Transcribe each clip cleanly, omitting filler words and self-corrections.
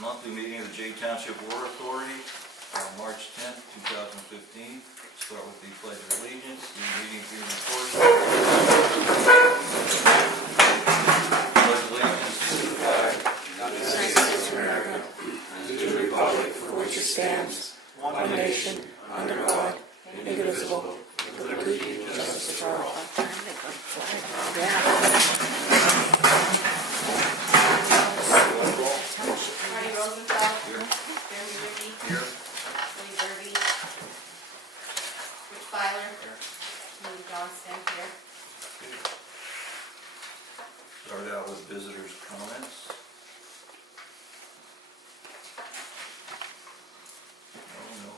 monthly meeting of the Township Water Authority on March 10th, 2015. Start with the Pledge of Allegiance. The meeting is being recorded. Pledge of Allegiance to the flag of the United States of America and to the republic for which it stands, one nation, under God, indivisible, with liberty and justice for all. Start out with visitors' comments. No.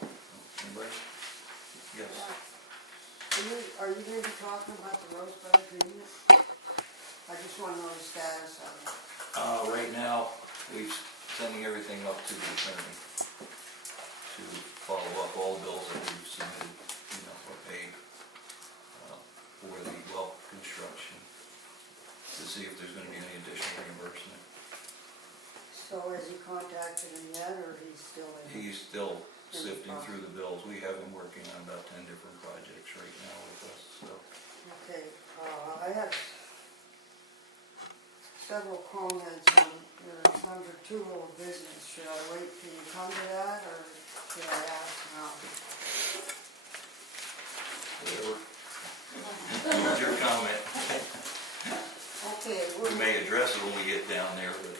Anybody? Yes. Are you going to be talking about the Rosebud agreement? I just want to know the status of it. Right now, we're sending everything up to the attorney to follow up all bills that we've submitted, or paid for the well construction, to see if there's going to be any additional reimbursement. So has he contacted him yet, or he's still in? He's still sifting through the bills. We have him working on about 10 different projects right now with us. So. Okay, I have several comments on number 2 old business. Should I wait till you come to that, or should I ask now? What's your comment? Okay. We may address it when we get down there, but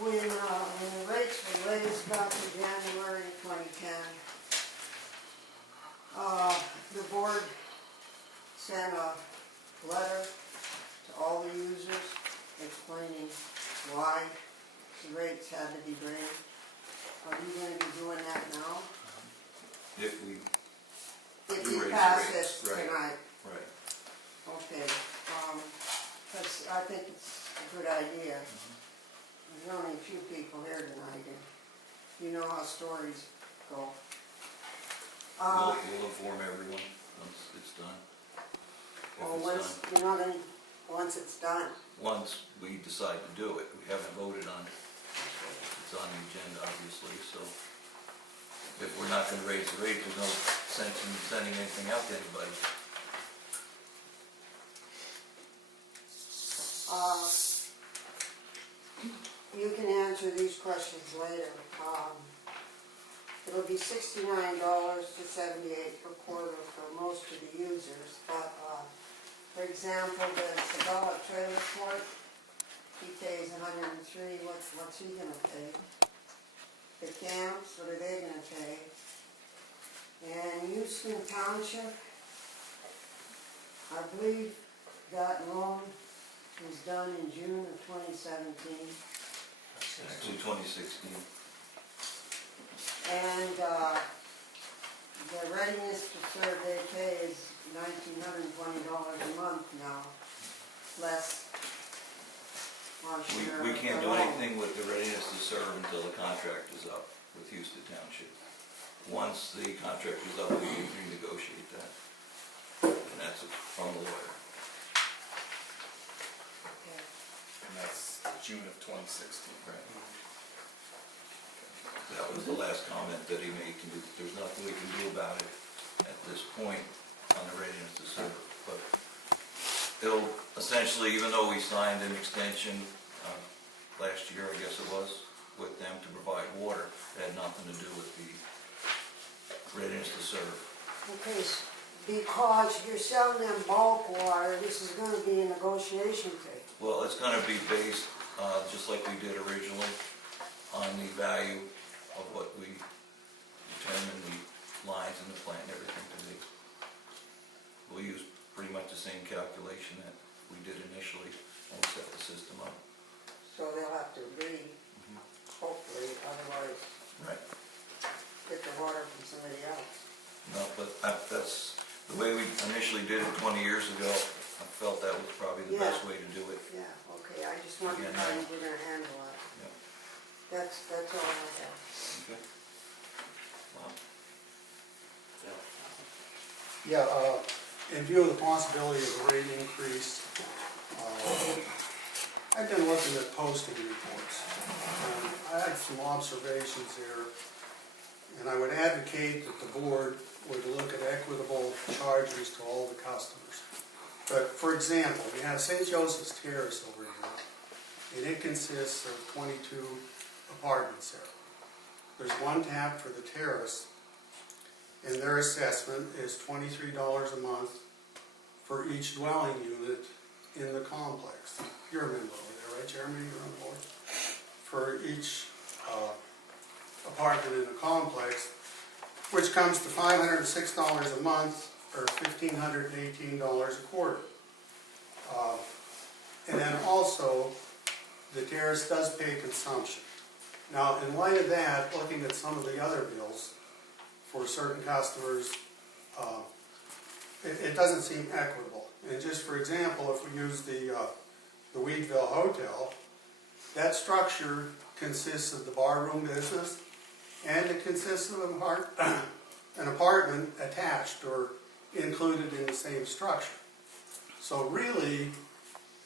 When the rates were raised back in January 2010, the board sent a letter to all the users explaining why the rates had to be raised. Are you going to be doing that now? if we If do you raise pass the rates, this right. tonight. Right. Okay, because I think it's a good idea. There's only a few people here tonight, and you know how stories go. We'll inform everyone once it's done. Once it's done. Once we decide to do it, we haven't voted on it. It's on the agenda, obviously, so if we're not going to raise the rate, there's no sense in sending anything out to anybody. You can answer these questions later. It'll be $69 to $78 per quarter for most of the users, but for example, the Bella trailer court, he pays $103. What's he going to pay? The camps, what are they going to pay? And Houston Township, I believe that loan was done in June of 2017. Actually, 2016. And the readiness to serve they pay is $1,920 a month now, less our share. We can't of do the loan. anything with the readiness to serve until the contract is up with Houston Township. Once the contract is up, we can renegotiate that. And that's from the lawyer. Okay. And that's June of 2016. Right. That was the last comment that he made. There's nothing we can do about it at this point on the readiness to serve. But it'll essentially, even though we signed an extension last year, I guess it was, with them to provide water, it had nothing to do with the readiness to serve. Okay, because you're selling them bulk water, this is going to be a negotiation thing. Well, it's going to be based, just like we did originally, on the value of what we determine the lines in the plant and everything to be. We'll use pretty much the same calculation that we did initially when we set the system up. So they'll have to agree, hopefully, otherwise Right. get the water from somebody else. No, but that's the way we initially did it 20 years ago. I felt that was probably the best way to do it. Yeah, okay, I just wondered how you were going to handle that. Yeah. That's all I have. Okay. Wow. Yeah, in view of the possibility of a rate increase, I've been looking at posting reports. I had some observations here, and I would advocate that the board would look at equitable charges to all the customers. But, for example, we have St. Joseph's Terrace over here, and it consists of 22 apartments there. There's one tap for the terrace, and their assessment is $23 a month for each dwelling unit in the complex. You're a member over there, right, Jeremy? You're on the board? For each apartment in the complex, which comes to $506 a month, or $1,518 a quarter. And then also, the terrace does pay consumption. Now, in light of that, looking at some of the other bills for certain customers, it doesn't seem equitable. And just for example, if we use the Weedville Hotel, that structure consists of the barroom business, and it consists of an apartment attached or included in the same structure. So really,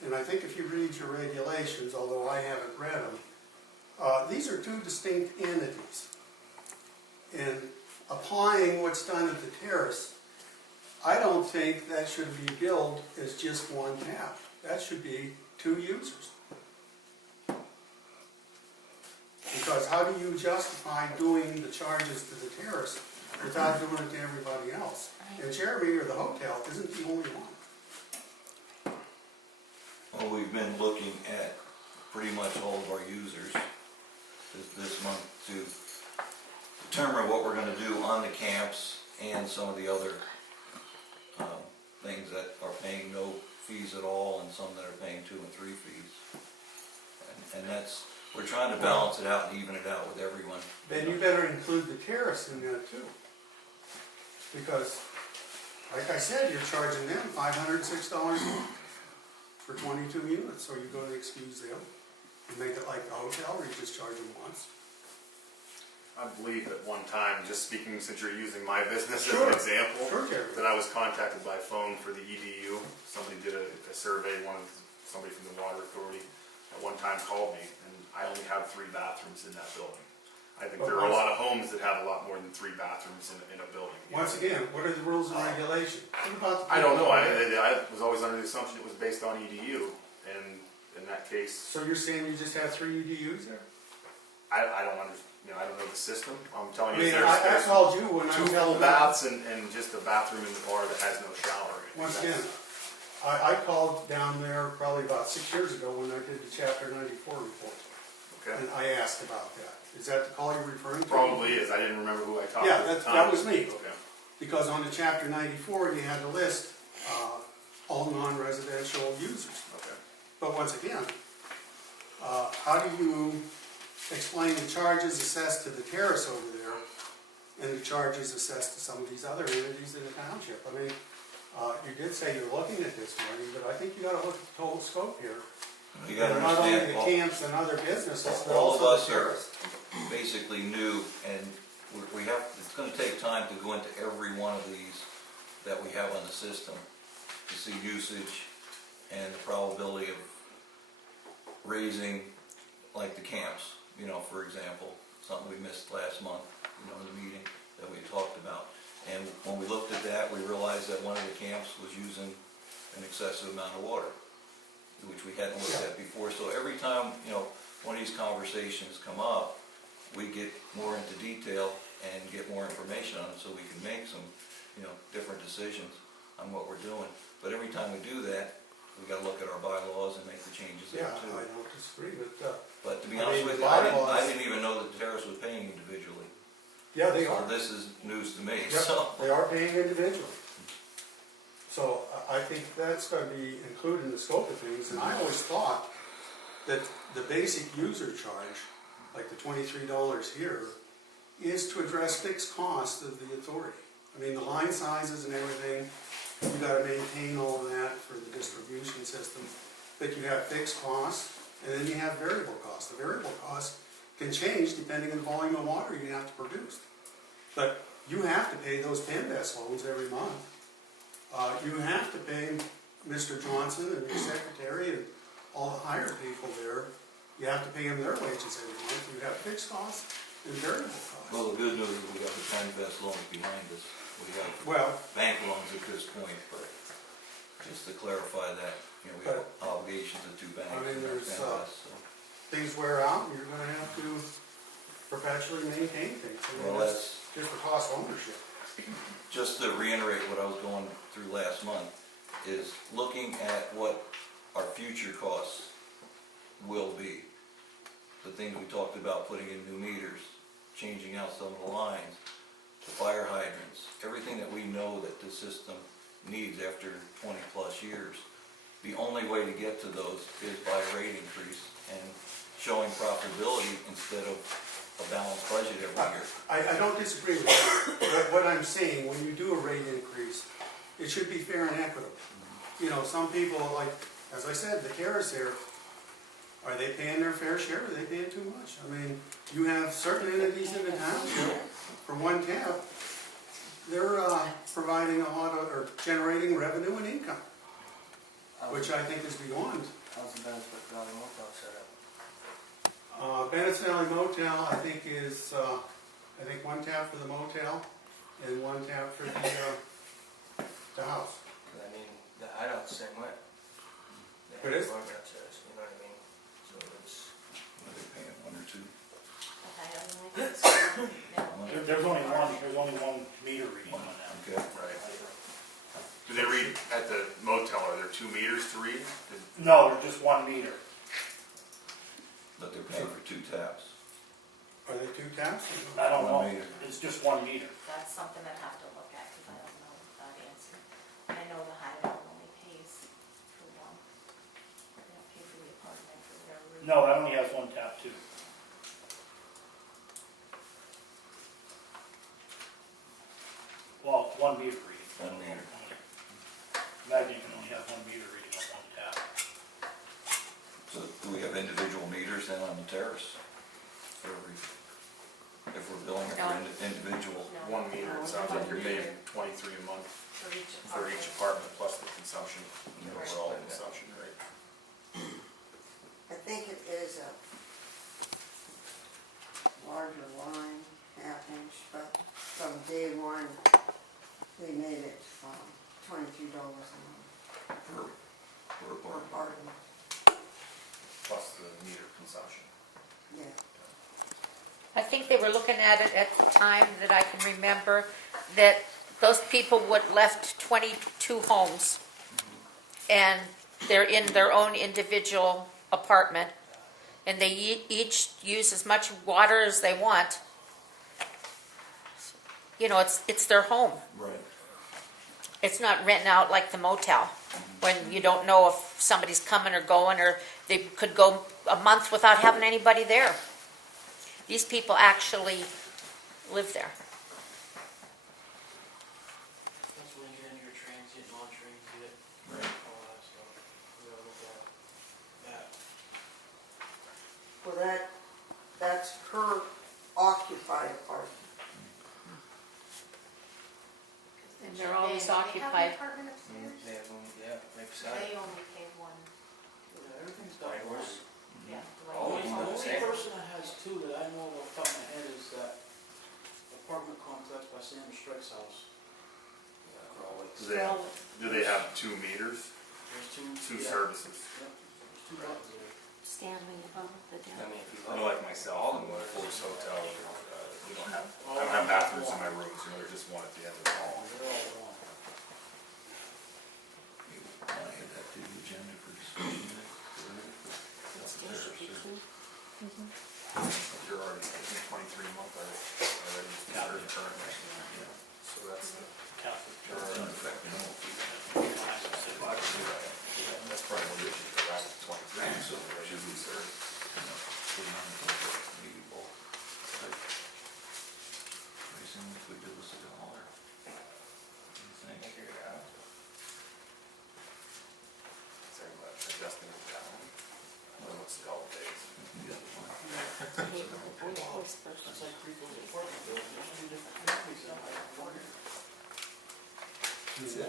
and I think if you read your regulations, although I haven't read them, these are two distinct entities. And applying what's done at the terrace, I don't think that should be billed as just one tap. That should be two users. Because how do you justify doing the charges to the terrace without doing it to everybody else? And Jeremy or the hotel isn't the only one. Well, we've been looking at pretty much all of our users this month to determine what we're going to do on the camps and some of the other things that are paying no fees at all, and some that are paying 2 and 3 fees. And that's, we're trying to balance it out and even it out with everyone. Then you better include the terrace in that too. Because, like I said, you're charging them $506 a month for 22 units. So you're going to excuse them and make it like the hotel where you just charge them once. I believe at one time, just speaking since you're using my business Sure. as an example, Sure, Jeremy. that I was contacted by phone for the EDU. Somebody did a survey, somebody from the Water Authority at one time called me, and I only have 3 bathrooms in that building. I think there are a lot of homes that have a lot more than 3 bathrooms in a building. Once again, what are the rules and regulations? What about the I don't know, I was always under the assumption it was based on EDU, and in that case, So you're saying you just have 3 EDUs there? I don't understand. I don't know the system. I'm I telling you, mean, I there's called you when I 2 was full telling baths and just a bathroom in the bar that has no shower. Once again, I called down there probably about 6 years ago when I did the Chapter 94 report. Okay. And I asked about that. Is that the call you're referring to? Probably is. I didn't remember who I talked Yeah, to at the time. that was me. Okay. Because on the Chapter 94, you had to list all non-residential users. Okay. But once again, how do you explain the charges assessed to the terrace over there and the charges assessed to some of these other entities in the township? I mean, you did say you're looking at this, Marty, but I think you gotta look at the total scope here. You gotta Not only understand, the camps and other businesses, but all of also us the are terrace. basically new, and we have, it's gonna take time to go into every one of these that we have on the system to see usage and the probability of raising, like the camps, for example, something we missed last month, in the meeting that we talked about. And when we looked at that, we realized that one of the camps was using an excessive amount of water, which we hadn't looked at before. So every time, one of these conversations come up, we get more into detail and get more information on it so we can make some, different decisions on what we're doing. But every time we do that, we gotta look at our bylaws and make the changes there Yeah, too. I don't disagree, but, But to be I honest mean, with the you, I bylaws- didn't even know that the terrace was paying individually. yeah, they So are. this is news to me, Yep, so. they are paying individually. So I think that's going to be included in the scope of things, and I always thought that the basic user charge, like the $23 here, is to address fixed costs of the authority. I mean, the line sizes and everything, you gotta maintain all of that for the distribution system, but you have fixed costs, and then you have variable costs. The variable costs can change depending on the volume of water you have to produce. But you have to pay those PennDES loans every month. You have to pay Mr. Johnson and your secretary and all the hired people there you have to pay them their wages every month, you have fixed costs and variable costs. Well, the good news is we got the Time Best loans behind us. We have Well, bank loans at this point, but just to clarify that, you know, we have obligations to two banks. I mean, and there's, Time Best, so. things wear out, and you're gonna have to perpetually maintain things. I mean, Well, that's just the cost of ownership. Just to reiterate what I was going through last month, is looking at what our future costs will be. The things we talked about, putting in new meters, changing out some of the lines, the fire hydrants, everything that we know that the system needs after 20+ years. The only way to get to those is by a rate increase and showing profitability instead of a balanced budget every year. I don't disagree with you, but what I'm saying, when you do a rate increase, it should be fair and equitable. You know, some people, like, as I said, the carers here, are they paying their fair share, or are they paying too much? I mean, you have certain entities in the township, for one tap, they're providing a lot of, or generating revenue and income, which I think is beyond. How's the Benefit Valley Motel set up? Bennett's Valley Motel, I think is, I think one tap for the motel and one tap for the house. 'Cause I mean, the hideout's the same way. They It have is? apartment upstairs, you know what I mean? So it's, Are they paying one or two? There's only one meter reading on that. Okay. Right. Do they read at the motel, are there 2 meters to read? No, there's just one meter. But they're paying for 2 taps. Are they two taps? I don't know, One meter. it's just one meter. That's something I'd have to look at, because I don't know that answer. I know the hideout only pays for one. They don't pay for the apartment for whatever reason. No, that only has one tap too. Well, one meter reading. One meter. Imagine you can only have one meter reading on one tap. So do we have individual meters then on the terrace? For every, if we're billing it for individual? No. 1 meter, it sounds like you're paying 23 a month For each for each apartment plus the consumption, the Right. overall consumption, right? I think it is a larger line, half-inch, but from day one, they made it $22 a month Per per apartment? apartment. Plus the meter consumption. Yeah. I think they were looking at it at the time that I can remember, that those people would left 22 homes, and they're in their own individual apartment, and they each use as much water as they want. You know, it's their home. Right. It's not renting out like the motel, when you don't know if somebody's coming or going, or they could go a month without having anybody there. These people actually live there. that's when you get into your transient, non-transient, Right. all that stuff. We gotta look at that. Well, that's per occupied apartment. And they're always They have an occupied. apartment upstairs? They have only, yeah, maybe They side. only pay one, Everything's got worse. yeah. Always The only done the same. person that has two that I know off the top of my head is that apartment complex by Sam Strick's house. Do they have 2 meters, There's two. 2 yeah. services? Yep, there's two buttons there. Stanley above the I mean, if you I look. know, like myself, in Forest Hotel, we don't have, I don't have bathrooms in my rooms, you know, there's just one at the end of the hall. They're all one. You want to add that to the agenda for discussion next? That's the terrace. You're already, I think 23 a month already, started currently. Yeah. So that's the, It's not affecting all people. well, I can do that. Yeah, that's probably what it is, you're at 23, so it should be served. Pricing, if we do this $1. What do you think? Figure it out. Sorry about adjusting it down. What's the old days? Yeah, fine. That's like three-fourths apartment building, there's two different companies in there. Yeah. Because he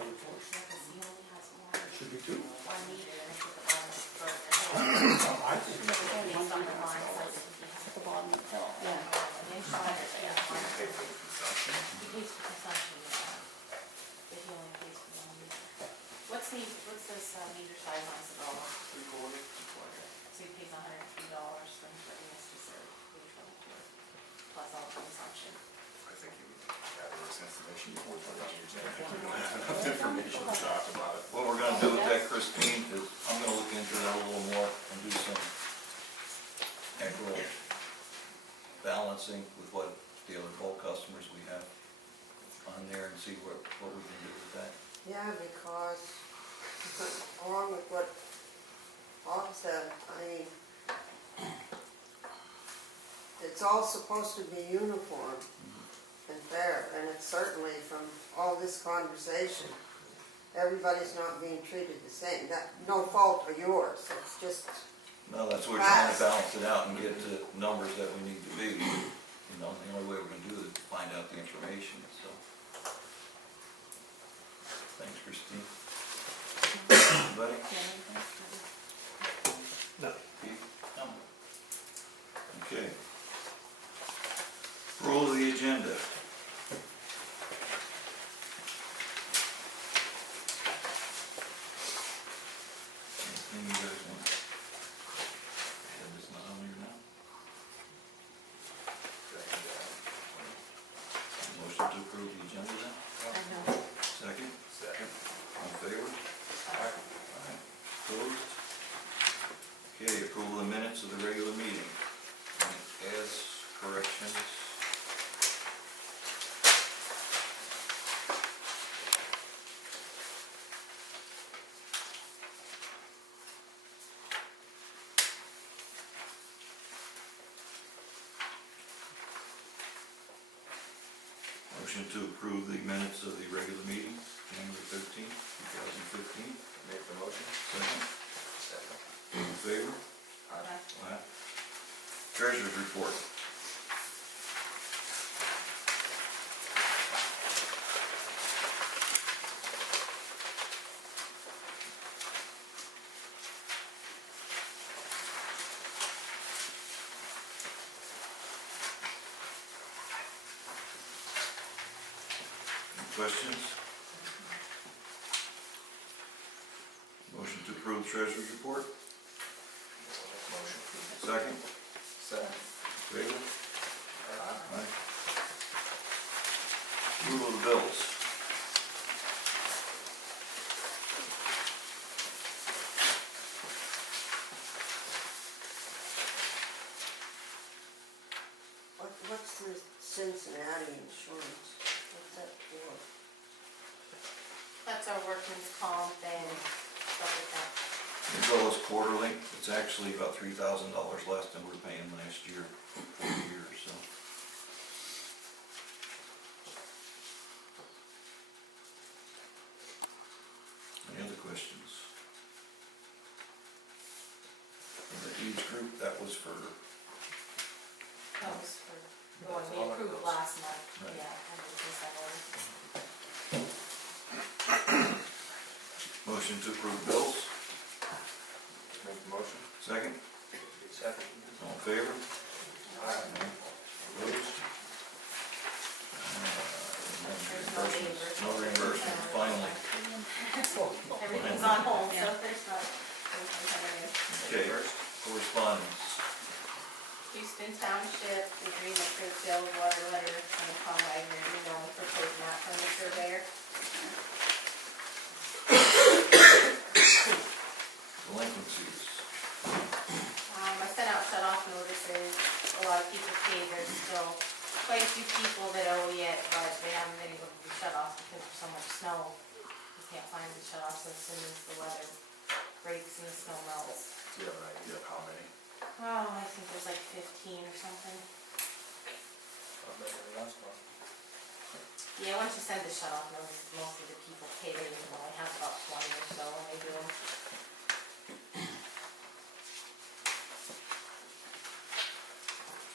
only has one, Should be two. one meter, and it's at the bottom for the hill. I think Based on the lines, like if he has The bottom of the hill. an inch wide or 2 inch wide. He pays for consumption, but he only pays for 1 meter. What's this meter size on Sabella? 3/4. 3/4. So he pays $103 for readiness to serve, plus all consumption. I think you would gather this information before you use it. I think we don't have enough information to talk about it. What we're gonna do with that, Christine, is I'm gonna look into that a little more and do some actual balancing with what the other bulk customers we have on there and see what we can do with that. Yeah, because along with what Bob said, I mean, it's all supposed to be uniform and fair, and it's certainly from all this conversation, everybody's not being treated the same. That, no fault of yours, it's just, No, that's what we're trying to balance it out and get to numbers that we need to be. You know, the only way we're gonna do it is to find out the information, so. Thanks, Christine. Anybody? No. Keith? No. Okay. Roll of the agenda. Anything you guys want? And it's not on here now? Motion to approve the agenda then? I know. Second? Second. All in favor? Aye. Opposed? Okay, approval of the minutes of the regular meeting. As corrections. Motion to approve the minutes of the regular meeting, January 13th, 2015. Make the motion. Second. Second. All in favor? Aye. Treasurer's report. Any questions? Motion to approve treasurer's report. Motion. Second. Second. Favor? Aye. Approval of the bills. what's the Cincinnati insurance? What's that for? That's our workman's comp and stuff like that. The bill is quarterly. It's actually about $3,000 less than we were paying last year, for the year, so. Any other questions? And the age group, that was for, That was for, the one we approved last month, Right. yeah, and it was that one. motion to approve bills. Make the motion. Second. Second. All in favor? Aye. Opposed? There's no reimbursement. No reimbursement, finally. Everything's on hold, so there's not, everything's under Okay, correspondence. Houston Township, agreement for the sale of water letter, and Tom Wagner, for taking that from the surveyor. Delinquencies. I sent out shut-off notices, a lot of people paid, there's still quite a few people that owe yet, but they haven't been able to do shut-offs because there's so much snow. You can't find the shut-offs as soon as the weather breaks and the snow melts. Do you have an idea of how many? Oh, I think there's like 15 or something. Yeah, once you send the shut-off notices, most of the people pay, they only have about 20 or so when they do them.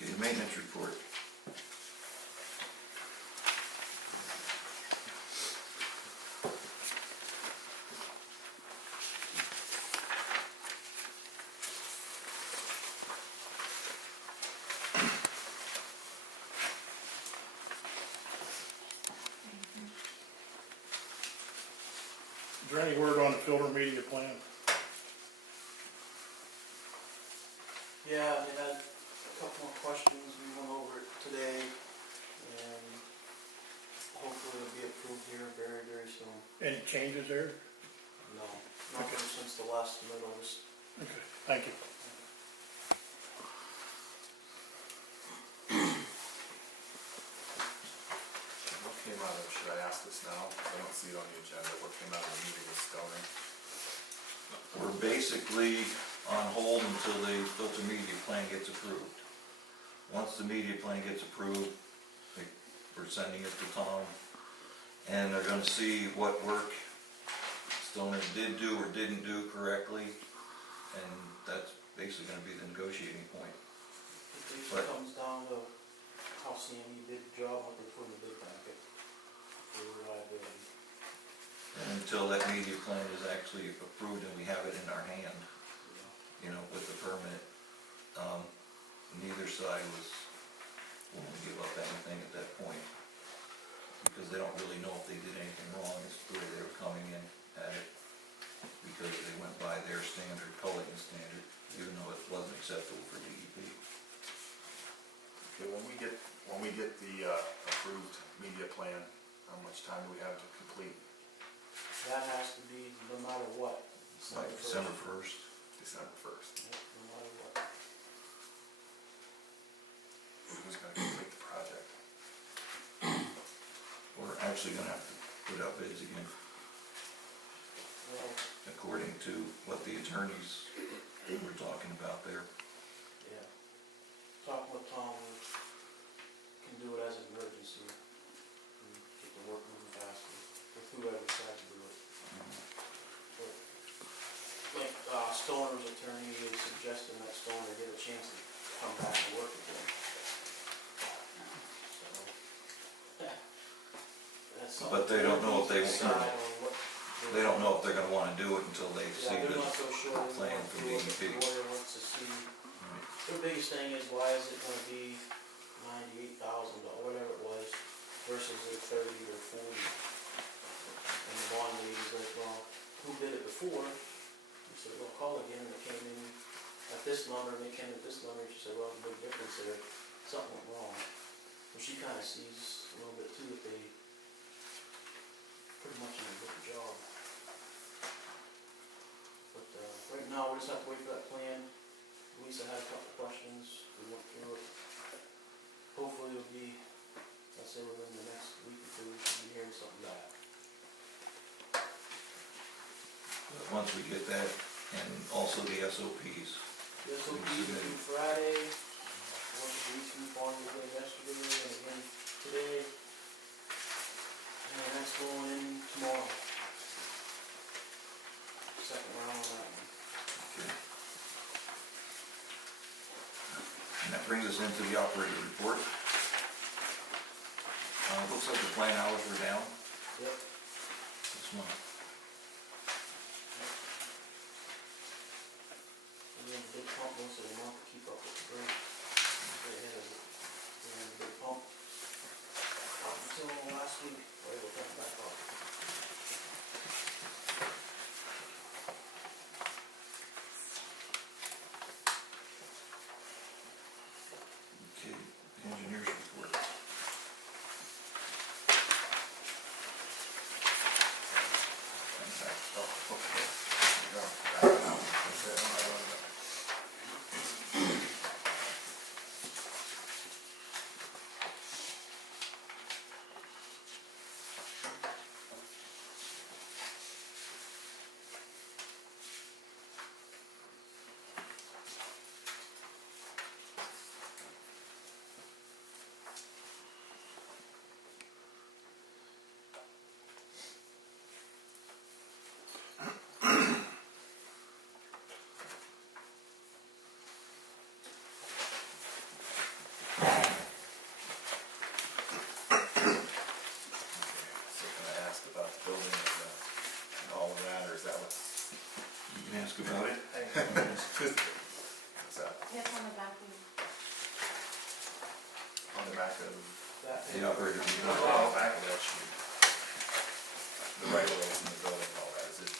Okay, maintenance report. there any word on the filter media plan? Yeah, they had a couple more questions, we went over it today, and hopefully it'll be approved here very, very soon. Any changes there? No, nothing since the last middle of this. Okay, thank you. What came out of, should I ask this now? I don't see it on the agenda. What came out of the meeting with Stoner? We're basically on hold until the filter media plan gets approved. Once the media plan gets approved, we're sending it to Tom, and they're gonna see what work Stoner did do or didn't do correctly, and that's basically gonna be the negotiating point. It basically Right. comes down to how Sammy did the job, what they put in the bid packet for reliability. And until that media plan is actually approved and we have it in our hand, you know, with the permit, neither side was willing to give up anything at that point. Because they don't really know if they did anything wrong, it's the way they were coming in at it. Because they went by their standard, Culligan standard, even though it wasn't acceptable for DEP. Okay, when we get the approved media plan, how much time do we have to complete? That has to be no matter what. Like December 1st. December 1st. Yep, no matter what. Who's gonna complete the project? We're actually gonna have to put out bids again, Well, according to what the attorneys were talking about there. yeah. Talk with Tom, we can do it as an emergency. And get the work moving faster, with whoever decides to do it. But, like, Stoner's attorney is suggesting that Stoner get a chance to come back and work again. So, that's something. But they don't know if they- decide on what They don't know if they're gonna wanna do it until they see Yeah, they're the not so sure. They plan want from to do it, but DEP. the lawyer wants to see. Their biggest thing is, why is it gonna be $98,000, whatever it was, versus a 30 or 40? And the bond lady's like, well, who did it before? He said, well, call again, and it came in at this number, and they came at this number. She said, well, big difference there, something went wrong. Well, she kinda sees a little bit too, that they pretty much did a good job. But, right now, we just have to wait for that plan. Lisa had a couple of questions, we went through it. Hopefully it'll be, I'd say within the next week or two, we should be hearing something back. Once we get that, and also the SOPs. This will be through Friday, once the E3 form was in yesterday, and again today. And that's going in tomorrow. Second round on that one. Okay. And that brings us into the operator report. Looks like the plant hours were down Yep. this month. And then the big pump once a month to keep up with the break. Stay ahead of it. And the big pump. Up until last week, we were coming back up. Okay, engineers report. Oh, okay. There you go. Back now. That's it. I don't know. So can I ask about the building and all of that, or is that what? You can ask about it. What's that? Yes, on the back, On the back of? That The operator report. Oh, back of that sheet. The right of ways in the building, all that, is it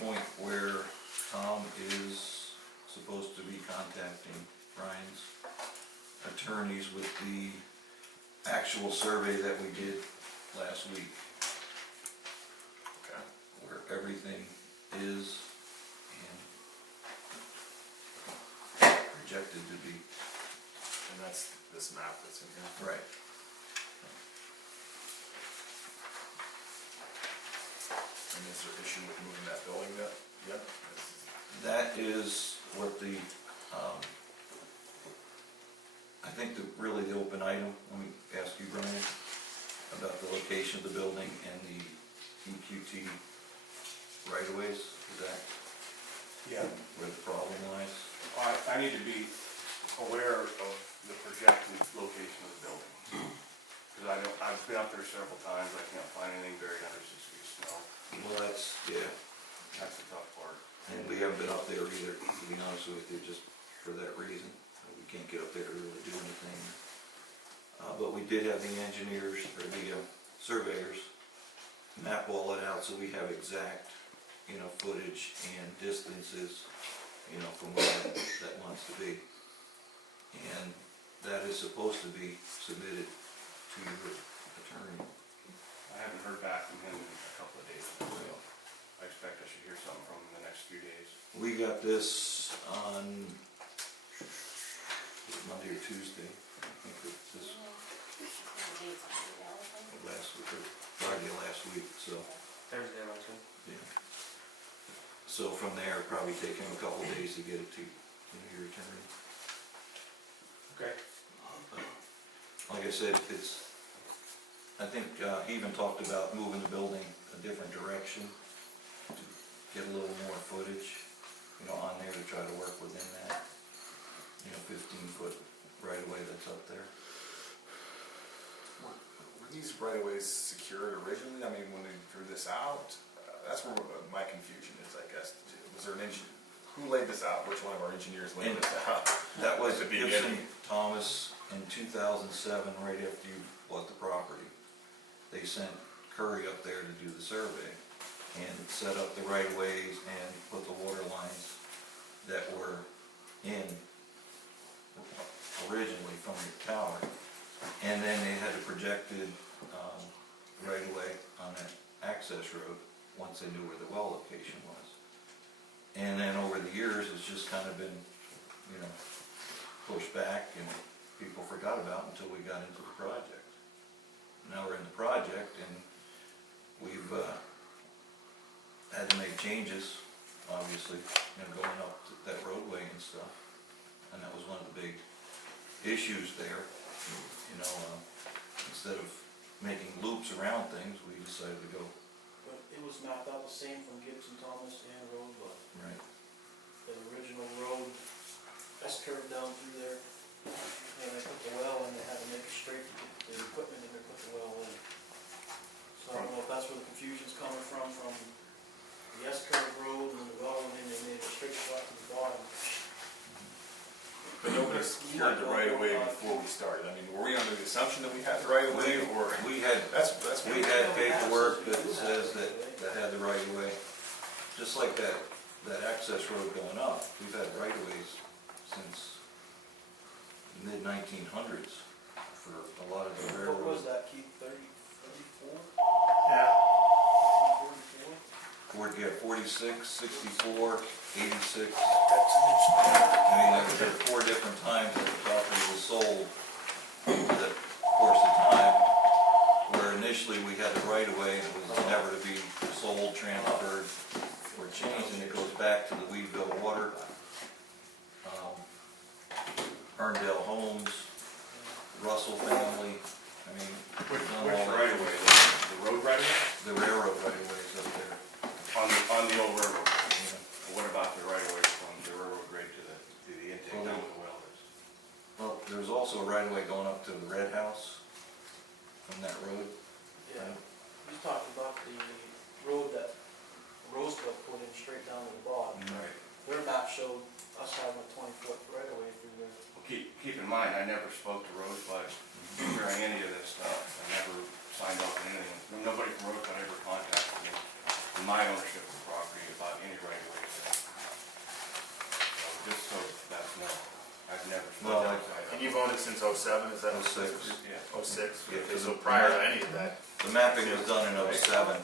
point where Tom is supposed to be contacting Brian's attorneys with the actual survey that we did last week, Okay. where everything is and projected to be. And that's this map that's in here. Right. And is there issue with moving that building yet? That is what the, I think really the open item, let me ask you, Brian, about the location of the building and the EQT right-of-ways, is that Yeah, where the problem lies? I need to be aware of the projected location of the building. Because I've been up there several times, I can't find anything buried under 6 feet of snow. Well, that's, yeah, That's the tough part. and we haven't been up there either, to be honest with you, just for that reason. We can't get up there to really do anything. But we did have the engineers, or the surveyors, map all that out, so we have exact, footage and distances, from where that wants to be. And that is supposed to be submitted to your attorney. I haven't heard back from him in a couple of days. I expect I should hear something from him in the next few days. We got this on Monday or Tuesday, I think it was this last week, or Friday last week, so, Thursday, last week. yeah. So from there, probably take him a couple days to get it to your attorney. Okay. Like I said, I think he even talked about moving the building a different direction to get a little more footage, on there to try to work within that, 15-foot right-of-way that's up there. Were these right-of-ways secured originally? I mean, when they drew this out, that's where my confusion is, I guess. Was there an engineer, who laid this out? Which one of our engineers laid this out? That was At the Gibson beginning. Thomas in 2007, right after you bought the property. They sent Curry up there to do the survey and set up the right-of-ways and put the water lines that were in originally from the tower. And then they had a projected right-of-way on that access road once they knew where the well location was. And then over the years, it's just kind of been, pushed back and people forgot about until we got into the project. Now we're in the project and we've had to make changes, obviously, going up that roadway and stuff. And that was one of the big issues there. Instead of making loops around things, we decided to go. But it was mapped out the same from Gibson Thomas and Rosebud. Right. The original road, S-curve down through there, and they put the well in, they had to make it straight to get the equipment and they put the well in. So I don't know if that's where the confusion's coming from the S-curve road and the well, and then they made a straight shot to the bottom. But nobody secured the right-of-way before we started. I mean, were we under the assumption that we had the right-of-way, or? We had We had paperwork that says that had the right-of-way. Just like that access road going up, we've had right-of-ways since the mid-1900s for a lot of the What was railroads. that, Keith, 34? Yeah. 34? 46, 64, 86. I mean, there were 4 different times that the property was sold over the course of time, where initially we had the right-of-way and it was never to be sold, transferred, or changed, and it goes back to the Weedville Water, Erndale Homes, Russell family, I mean. Which all that. right-of-way? The road right-of-way? The railroad right-of-ways up there. On the old railroad? Yeah. What about the right-of-way from the railroad grade to the intake down where the well is? Well, there's also a right-of-way going up to the Red House from that road. Yeah, he's talking about the road that Rosebud put in straight down to the bottom. Right. Their map showed us having a 20-foot right away through there. Well, keep in mind, I never spoke to Rosebud during any of this stuff. I never signed off on anything. Nobody from Rosebud ever contacted me in my ownership of the property about any never Well, split like- outside. And you've owned it since '07, is that? 06. Yeah. '06, Yeah, okay, 'cause so the- prior to any of that. The mapping was done in '07.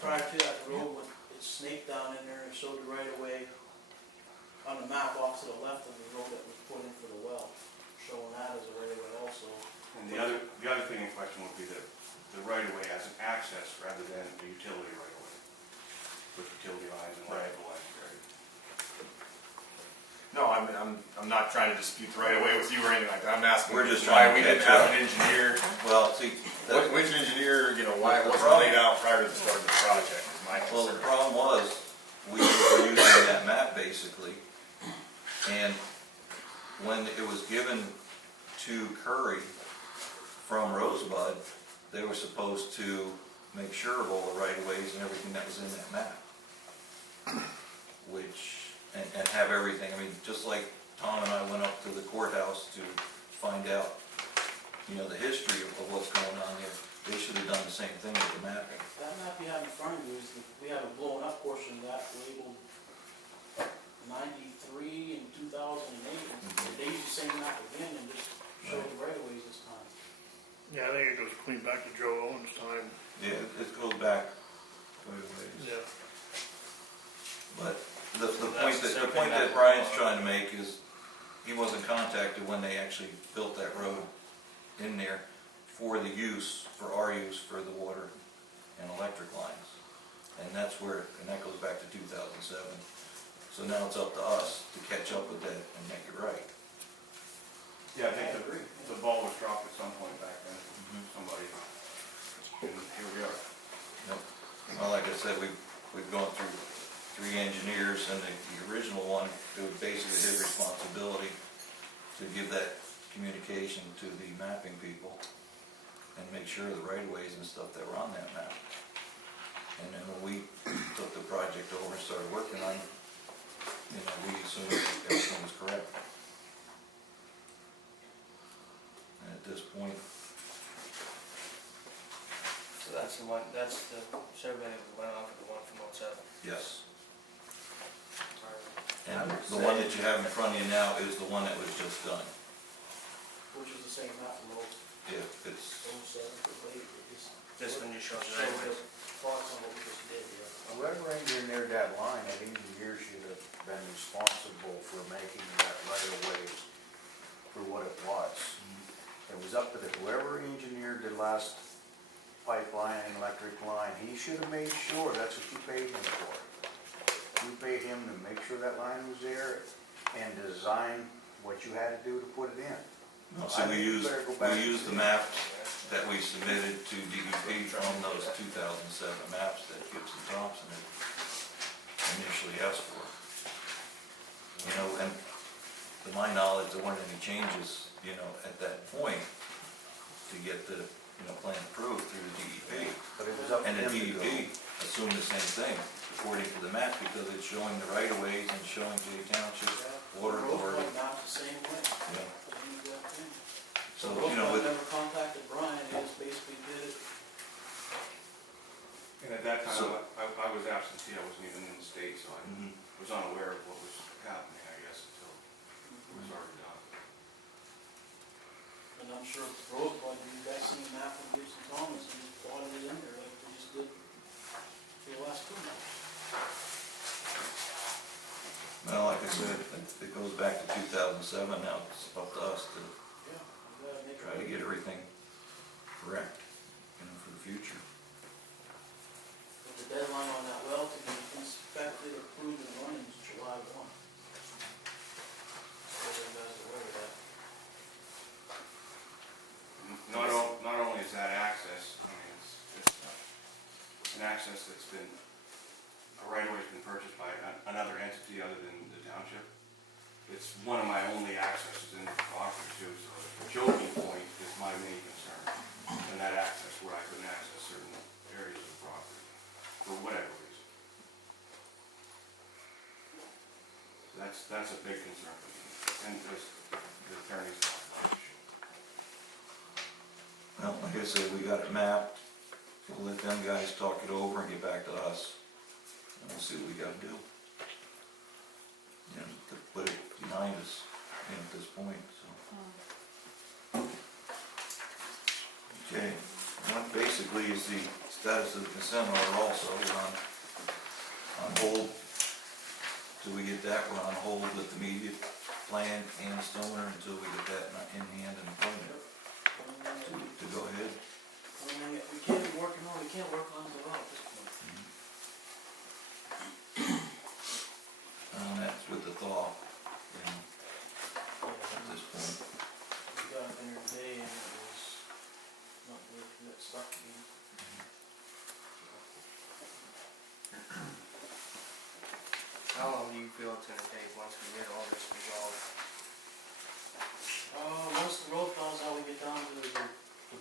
Prior to that, the road, it's snaked down in there and showed the right of way on the map off to the left of the road that was put in for the well, showing that as a right of way also. And the other thing in question would be the right of way as an access rather than a utility right of way. With utility lines and electrical lines buried. No, I'm not trying to dispute the right of way with you or anything like that, I'm asking We're just why trying to we didn't catch have up. an engineer. Well, see, that, Which engineer, why it The wasn't problem- laid out prior to the start of the project is my well, the concern. problem was, we were using that map basically, and when it was given to Curry from Rosebud, they were supposed to make sure of all the right-of-ways and everything that was in that map. Which, and have everything, I mean, just like Tom and I went up to the courthouse to find out, the history of what's going on there, they should have done the same thing with the mapping. That map you have in front of you is, we have a blown up portion of that labeled 93 and 2008, and they use the same map again and just show the right of ways this time. Yeah, I think it goes clean back to Joe Owens' time. Yeah, it goes back quite a ways. Yeah. But the that's point something that that- Brian's trying to make is, he wasn't contacted when they actually built that road in there for the use, for our use, for the water and electric lines. And that's where, and that goes back to 2007. So now it's up to us to catch up with that and make it right. Yeah, I think I agree. the ball was dropped at some point back then from somebody. And here we are. Yep. Well, like I said, we've gone through 3 engineers, and the original one, it was basically his responsibility to give that communication to the mapping people and make sure the right-of-ways and stuff that were on that map. And then when we took the project over and started working on it, we assumed everything was correct. And at this point, So that's the one, that's the survey that went off of the one from '07. yes. And the one that you have in front of you now is the one that was just done. Which is the same map from Yeah, it's, 07, but late, it just This one just shows the showed right the of ways. plots on what we just did, yeah. Whoever engineered that line, that engineer should have been responsible for making that right of way for what it was. It was up to whoever engineered the last pipeline and electric line, he should have made sure, that's what you paid him for. You paid him to make sure that line was there and design what you had to do to put it in. so I we think you used, better go back we used the and- maps that we submitted to DEP from those 2007 maps that Gibson Thompson had initially asked for. And to my knowledge, there weren't any changes, at that point to get the, plan approved through the DEP. But it was up to And the him to go. DEP assumed the same thing, according to the map, because it's showing the right-of-ways and showing to the Township Water The road Authority. went down the same way. Yeah. They used that thing. So, Rosebud with, never contacted Brian, they just basically did it. And at that time, So- I was absentee, I wasn't even in the state, so I Mhm. was unaware of what was happening, I guess, until it was already done. And I'm sure Rosebud, you guys seen the map from Gibson Thomas and just plotted it in there like they just did for the last 2 months. well, like I said, it goes back to 2007, now it's up to us to Yeah, you gotta make try to get everything correct, for the future. But the deadline on that well to be inspected, approved, and running is July 1. So everybody's aware of that. Not only is that access, it's an access that's been, a right-of-way's been purchased by another entity other than the township. It's one of my only accesses in the property too, so the choking point is my main concern. And that access where I couldn't access certain areas of the property, for whatever reason. So that's a big concern for me, and as the attorney's talked about, sure. Well, like I said, we got it mapped, we'll let them guys talk it over and get back to us, and we'll see what we gotta do. To put it behind us, at this point. point, so. Okay, that basically is the status of the consent order also. We're on hold. Till we get that, we're on hold with the immediate plan and the stoner until we get that in hand and appointed to go ahead. We can't be working on, we can't work on the well at this point. That's with the thaw, you know, Yeah, at this point. we got up there today and it was not good, it stuck again. How long do you feel it's gonna take once we get all this resolved? Once the road thaws out, we get down to the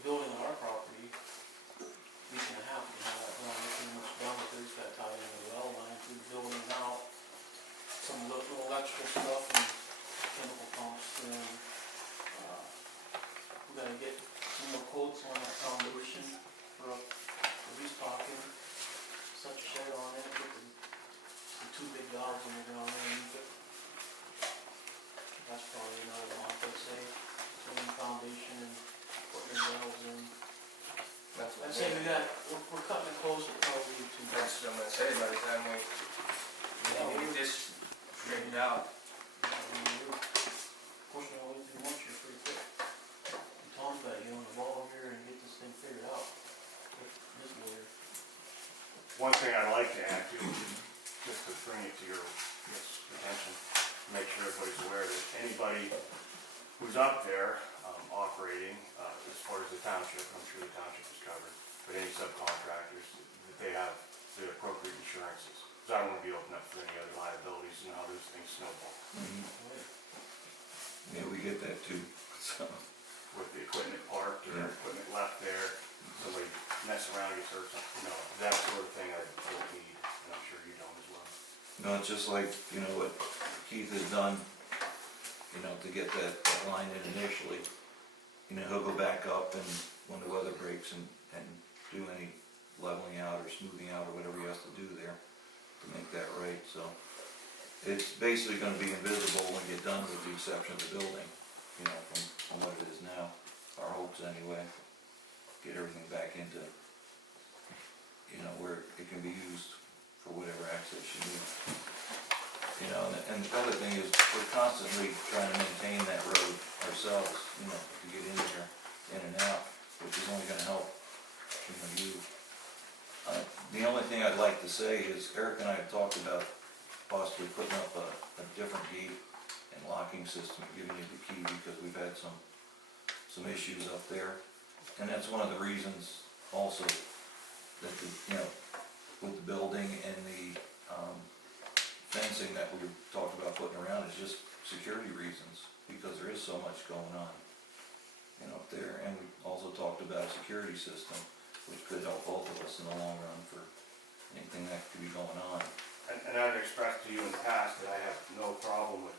building on our property, week and a half, we can have that done, we're pretty much done with it, just gotta tie in the well line through the building now. Some little electrical stuff and chemical pumps, and, we gotta get some more quotes on that foundation for he's talking. Such a shed on it, get the two big dogs in the ground underneath it. That's probably another month, I'd say, putting the foundation and putting the wells in. That's what I'd say we're cutting it close, to probably 2 months. That's what I'm gonna say, by the time we get this straightened out. Pushing all the way through March, you're pretty quick. Tom's got to get on the ball here and get this thing figured out. This lawyer. One thing I'd like to add too, just to bring it to your attention, make sure everybody's aware that anybody who's up there operating, as far as the township, I'm sure the township is covered, but any subcontractors, that they have the appropriate insurances. Because I don't want to be open up for any other liabilities and how those things snowball. Yeah, we get that too, so. With the equipment parked or equipment left there, somebody mess around, gets hurt, that sort of thing I don't need, and I'm sure you don't as well. No, it's just like, you know, what Keith has done, you know, to get that line in initially. You know, he'll go back up and when the weather breaks and do any leveling out or smoothing out or whatever he has to do there to make that right, so. It's basically gonna be invisible when we get done with the exception of the building, you know, from what it is now, our hopes anyway. Get everything back into, you know, where it can be used for whatever access you need. You know, and the other thing is, we're constantly trying to maintain that road ourselves, you know, to get in there, in and out, which is only gonna help, you know, you. The only thing I'd like to say is, Eric and I have talked about possibly putting up a different gate and locking system, giving you the key, because we've had some issues up there. And that's one of the reasons also that the, you know, with the building and the fencing that we talked about putting around is just security reasons, because there is so much going on, you know, up there. And we also talked about a security system, which could help both of us in the long run for anything that could be going on. And I've expressed to you in the past that I have no problem with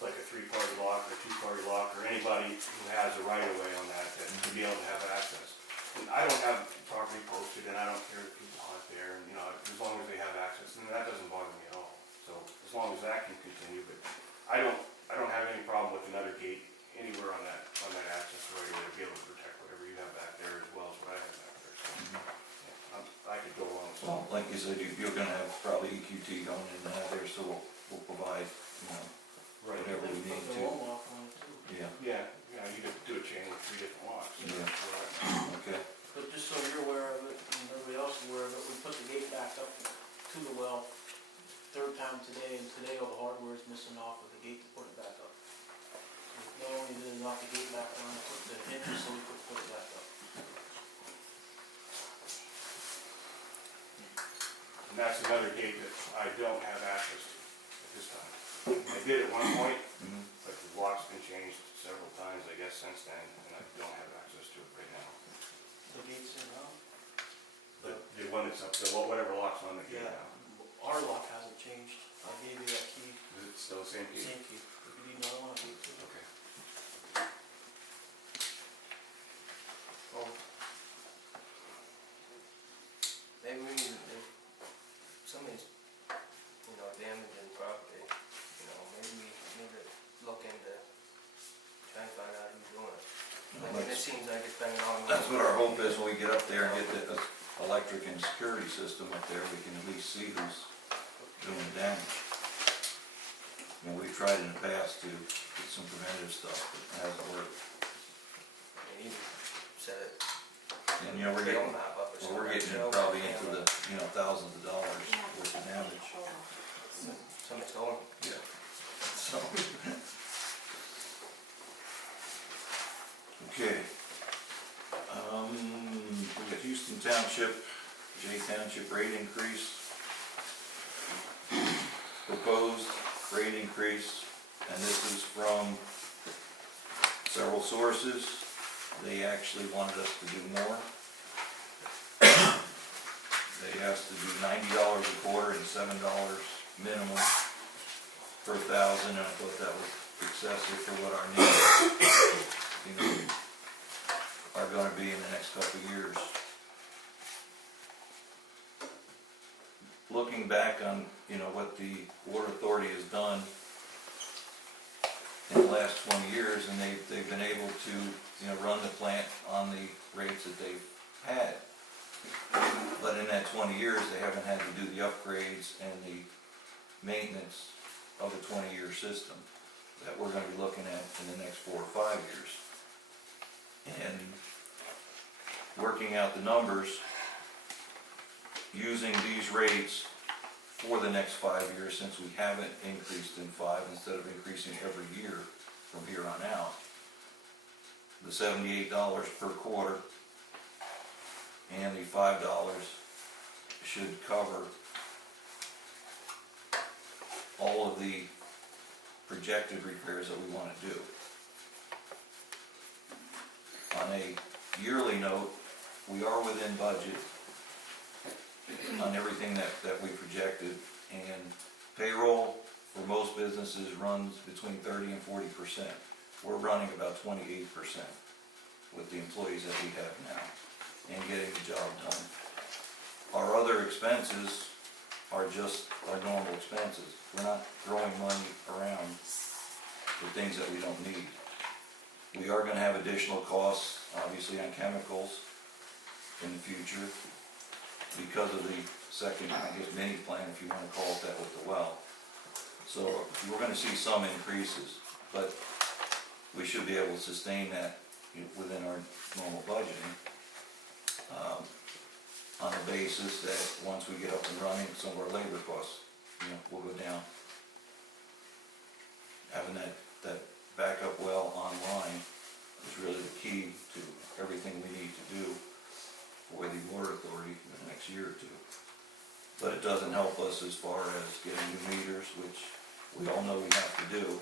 like a 3-party lock or 2-party lock, or anybody who has a right of way on that to be able to have access. And I don't have property posted, and I don't care if people aren't there, and, you know, as long as they have access, and that doesn't bother me at all. So as long as that can continue, but I don't have any problem with another gate anywhere on that access right away to be able to protect whatever you have back there as well as what I have back there. So, yeah, I could go on. Well, like you said, you're gonna have probably EQT going in and out there, so we'll provide, you know, whatever we need Put the to. wall lock on it too. Yeah, Yeah, you could do a chain with 3 different locks. Yeah. okay. But just so you're aware of it, and everybody else is aware of it, we put the gate back up to the well 3rd time today, and today all the hardware is missing off of the gate to put it back up. So not only did it knock the gate back on, it took the hinges, so we could put it back up. And that's another gate that I don't have access to at this time. I did at one point, but the lock's been changed several times, I guess, since then, and I don't have access to it right now. The gate's in now? The one that's up there, whatever lock's on the gate Yeah, now. our lock hasn't changed. I gave you that key, Is it still the same key? same key. If you need another one, I'll give it to you. Okay. Well, maybe we need, if somebody's, you know, damaging property, you know, maybe we need to look hope is when we get up there and get the electric and security system up there, we can at least see who's doing the damage. And we've tried in the past to get some preventative stuff, but it hasn't worked. And you said it. And you know, we're They getting, don't map up or well, we're something, getting you know, probably into camera. the, you know, thousands of dollars worth of damage. Something's going. Yeah. So. Okay. We got Houston Township, J Township rate increase. Proposed rate increase, and this is from several sources. They actually wanted us to do more. They asked to do $90 a quarter and $7 minimum per thousand, and I thought that was excessive for what our needs, you know, are gonna be in the next couple of years. Looking back on, you know, what the Water Authority has done in the last 20 years, and they've been able to, you know, run the plant on the rates that they've had. But in that 20 years, they haven't had to do the upgrades and the maintenance of the 20-year system that we're gonna be looking at in the next 4 or 5 years. And working out the numbers, using these rates for the next 5 years, since we haven't increased in 5 instead of increasing every year from here on out, the $78 per quarter and the $5 should cover all of the projected repairs that we want to do. On a yearly note, we are within budget on everything that we projected, and payroll for most businesses runs between 30 and 40%. We're running about 28% with the employees that we have now and getting the job done. Our other expenses are just our normal expenses. We're not throwing money around for things that we don't need. We are gonna have additional costs, obviously, on chemicals in the future because of the second, I guess, mini plan, if you wanna call it that, with the well. So we're gonna see some increases, but we should be able to sustain that, you know, within our normal budgeting, on the basis that once we get up and running, some of our labor costs, you know, will go down. Having that backup well online is really the key to everything we need to do for the Water Authority in the next year or two. But it doesn't help us as far as getting new meters, which we all know we have to do.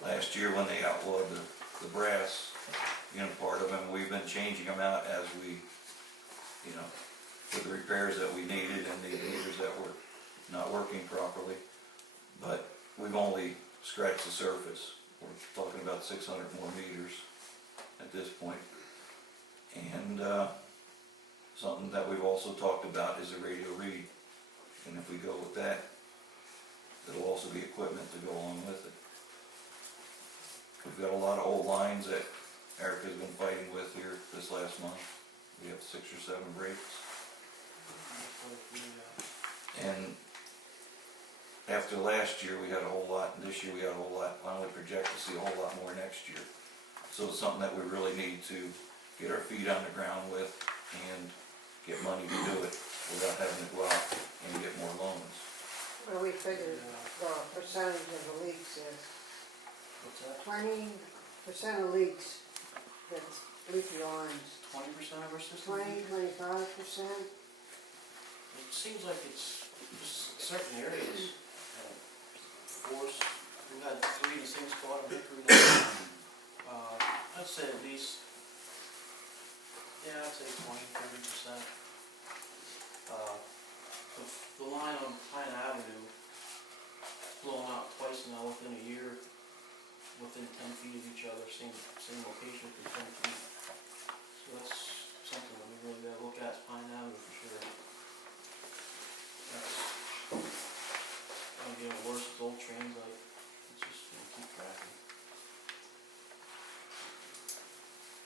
Last year when they outlawed the brass, you know, part of them, we've been changing them out as we, you know, for the repairs that we needed and the meters that were not working properly. But we've only scratched the surface. We're talking about 600 more meters at this point. And something that we've also talked about is a radio read. And if we go with that, it'll also be equipment to go along with it. We've got a lot of old lines that Erica's been fighting with here this last month. We have 6 or 7 breaks. And after last year, we had a whole lot, and this year we had a whole lot. I only project to see a whole lot more next year. So it's something that we really need to get our feet on the ground with and get money to do it without having to go out and get more loans. Well, we figured the percentage of the leaks is What's that? 20% of leaks that's leaky lines. 20% of our system? 25%. It seems like it's just certain areas. Force, we've had 3 in the same spot on Hickory Lane. I'd say at least, yeah, I'd say 20-30%. The line on Pine Avenue blown out twice now within a year, within 10 feet of each other, same location within 10 feet. So that's something that we really gotta look at, is Pine Avenue for sure. That's getting worse with old trains, like, it's just gonna keep cracking.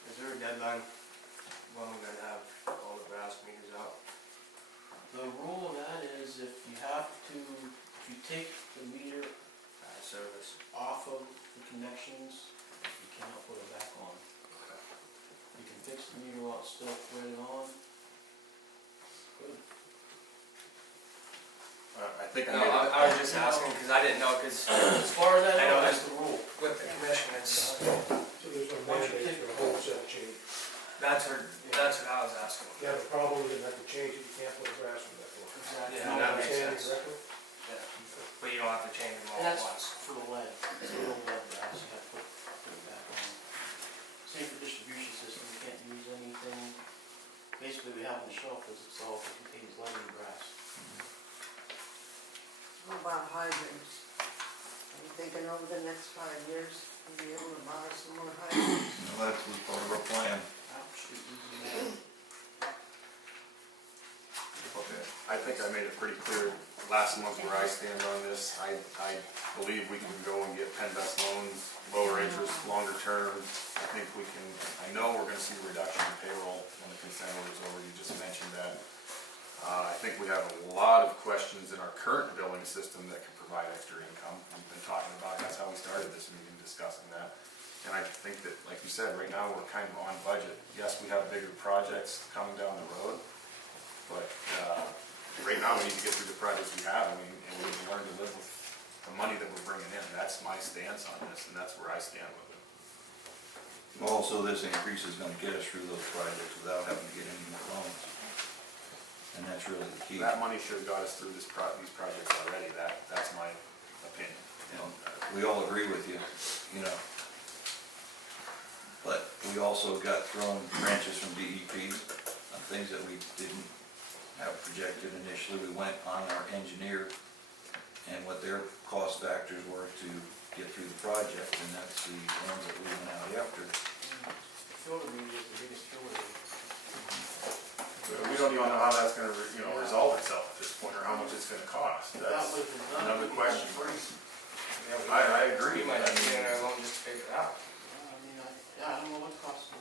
Is there a deadline when we take the meter Service. off of the connections, you cannot put it back on. You can fix the meter while it's still threaded on. Good. I think. No, I was just asking, because I didn't know, because As far as I I know know, that's the rule. with the commission, it's, So there's no Once you mandate take for a wholesale change. that's what I was asking. If you have a problem, you have to change it, you can't put a brass one back on. Exactly. Yeah, that makes Understand sense. correctly? But you don't have to change them all And at that's once. for the lead, it's the old lead brass, you have to put it back on. Same for distribution system, you can't use anything, basically we have on the shelf, because it's all contains lead and brass. What about hydrants? Are you thinking over the next 5 years, you'll be able to buy some more hydrants? Well, that's part of our plan. Street using that. Okay, I think I made it pretty clear last month where I stand on this. I believe we can go and get Penn Best loans, lower interest, longer term. I think we can, I know we're gonna see a reduction in payroll when the consent order is over, you just mentioned that. I think we have a lot of questions in our current billing system that can provide extra income. We've been talking about, that's how we started this meeting, discussing that. And I think that, like you said, right now, we're kind of on budget. Yes, we have bigger projects coming down the road, but right now, we need to get through the projects we have, and we need to learn to live with the money that we're bringing in. That's my stance on this, and that's where I stand with it. Also, this increase is gonna get us through those projects without having to get any more loans. And that's really the key. That money should have got us through these projects already. That's my opinion. And we all agree with you, you know. But we also got thrown branches from DEP on things that we didn't have projected initially. We went on our engineer and what their cost factors were to get through the project, and that's the ones that we went out after. Filter meter is the biggest filter. We don't even know how that's gonna, resolve itself at this point, or how much it's gonna cost. That's another question. Yeah, I agree. We might have to get our loan just to figure it out. I don't know what costs them.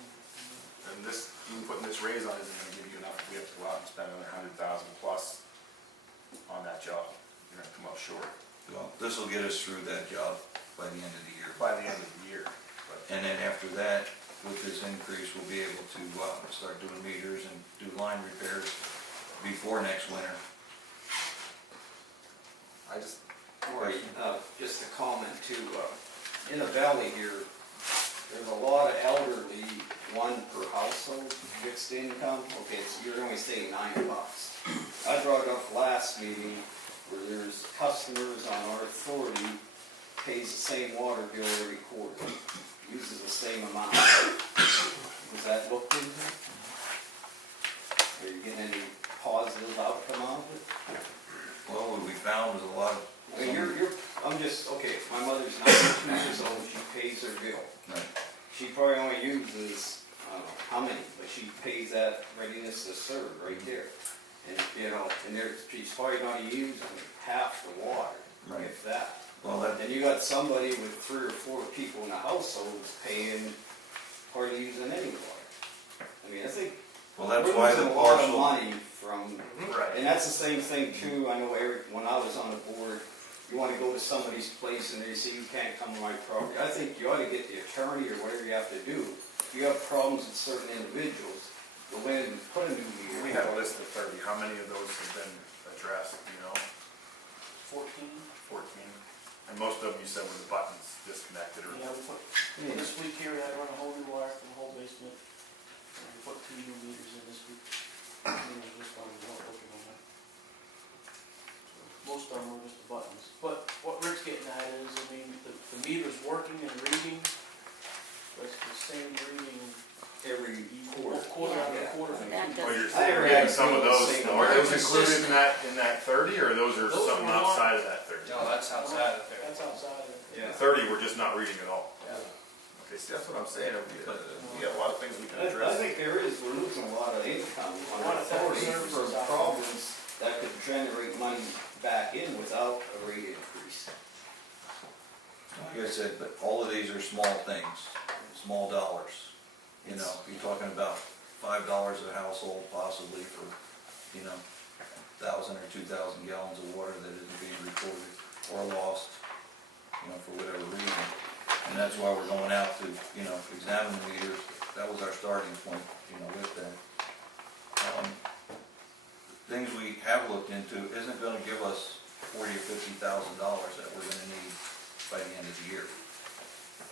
And this, even putting this raise on isn't gonna give you enough. We have to go out and spend another 100,000 plus on that job. You're gonna come up short Well, this will get us through that job by the end of the year. by the end of the year. But And then after that, with this increase, we'll be able to start doing meters and do line repairs before next winter. I just, Right, just a comment too, in the valley here, there's a lot of elderly, one per household, fixed income, okay, so you're only saying $9. I brought it up last meeting where there's customers on our authority, pays the same water bill every quarter, uses the same amount. Was that looked into? Are you getting any positive outcome out of it? Well, what we found was a lot of. I mean, I'm just, okay, my mother's 92 years old, she pays her bill. Right. She probably only uses, I don't know how many, but she pays that readiness to serve right there. And, she's probably not using half the water, Right. if that. Well, that, And you got somebody with 3 or 4 people in the household paying, hardly using any water. I mean, I think well, that's we're why losing the a lot of parcel. money from, right. and that's the same thing too, I know Eric, when I was on the board, you wanna go to somebody's place and they say you can't come to my property. I think you ought to get the attorney or whatever you have to do. If you have problems with certain individuals, go in and put a new meter. We had a list of 30. How many of those have been addressed, 14. 14. And most of them you said were the buttons disconnected or. Yeah, we put, this week here, we had to run a whole new wire from the whole basement. And we put 2 new meters in this week. And we're just on, not looking on that. So, most of them were just the buttons. But what Rick's getting at is, I mean, the meter's working and reading, but it's the same reading Every quarter. quarter after Yeah. quarter. That Well, you're I never getting had some of those, same are those amount. included in that 30, or those are Those something are not. outside of that 30? No, that's outside of there. That's outside of it. Yeah. The 30 we're just not reading at all. Yeah. Okay, see, that's what I'm saying, we got a lot of things we can I address. think there is, we're losing a lot of income on A lot our of authority services for out there. problems that could generate money back in without a rate increase. Like I said, but all of these are small things, small dollars. You know, you're talking about $5 a household possibly for, 1,000 or 2,000 gallons of water that isn't being recorded. or lost, for whatever reason. And that's why we're going out to, examine the meters. That was our starting point, with that. Things we have looked into isn't gonna give us $40,000 or $50,000 that we're gonna need by the end of the year.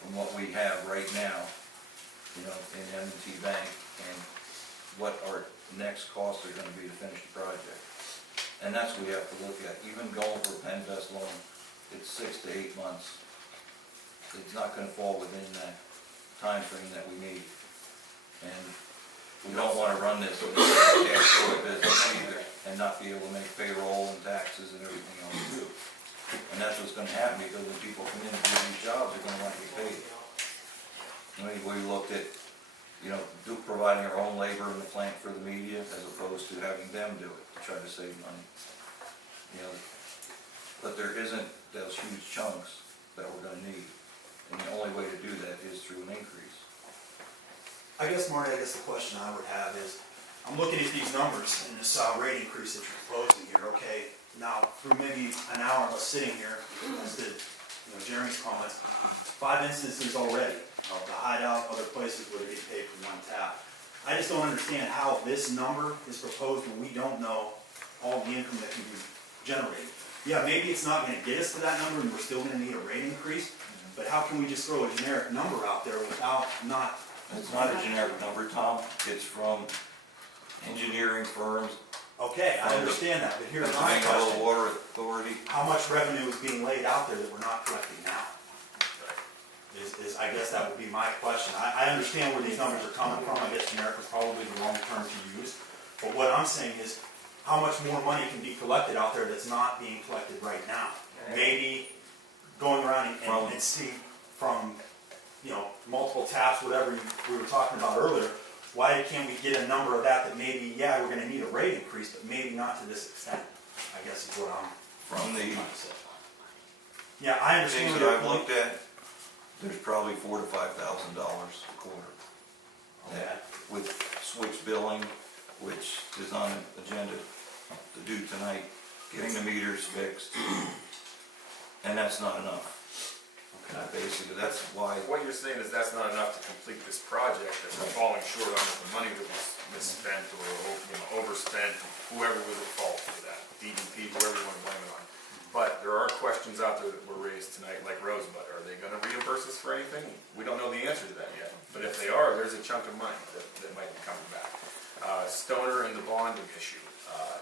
From what we have right now, in M&T Bank, and what our next costs are gonna be to finish the project. And that's what we have to look at. Even going for a PennVest loan, it's 6 to 8 months. It's not gonna fall within that time frame that we need. And we don't wanna run this with a cash flow business either, and not be able to make payroll and taxes and everything else too. And that's what's gonna happen, because when people come in and do these jobs, they're gonna want to get paid. We looked at, providing our own labor in the plant for the media, as opposed to having them do it, to try to save money. But there isn't those huge chunks that we're gonna need, and the only way to do that is through an increase. I guess, Marty, the question I would have is, I'm looking at these numbers and this rate increase that you're proposing here, okay? Now, through maybe an hour of us sitting here, as did, Jeremy's comments, 5 instances already of the hideout, other places where they get paid for one tap. I just don't understand how this number is proposed when we don't know all the income that can be generated. Yeah, maybe it's not gonna get us to that number and we're still gonna need a rate increase, but how can we just throw a generic number out there without not... It's not a generic number, Tom. It's from engineering firms. Okay, I understand that, but here's my Municipal question. Water Authority. How much revenue is being laid out there that we're not collecting now? I guess that would be my question. I understand where these numbers are coming from. I guess generic is probably the wrong term to use. But what I'm saying is, how much more money can be collected out there that's not being collected right now? Maybe going around and see from, multiple taps, whatever we were talking about earlier, why can't we get a number of that maybe, yeah, we're gonna need a rate increase, but maybe not to this extent, I guess is what I'm From the trying to say. Yeah, I understand. things that I've looked at, there's probably $4,000 to $5,000 a quarter. Okay. With switch billing, which is on the agenda to do tonight, getting the meters fixed, and that's not enough. Basically, that's why. What you're saying is that's not enough to complete this project, that we're falling short on the money that was misspent or overspent, whoever was at fault for that, DEP, whoever you want to blame it on. But there are questions out there that were raised tonight, like Rosebud. Are they gonna reimburse us for anything? We don't know the answer to that yet. But if they are, there's a chunk of money that might be coming back. Stoner and the bonding issue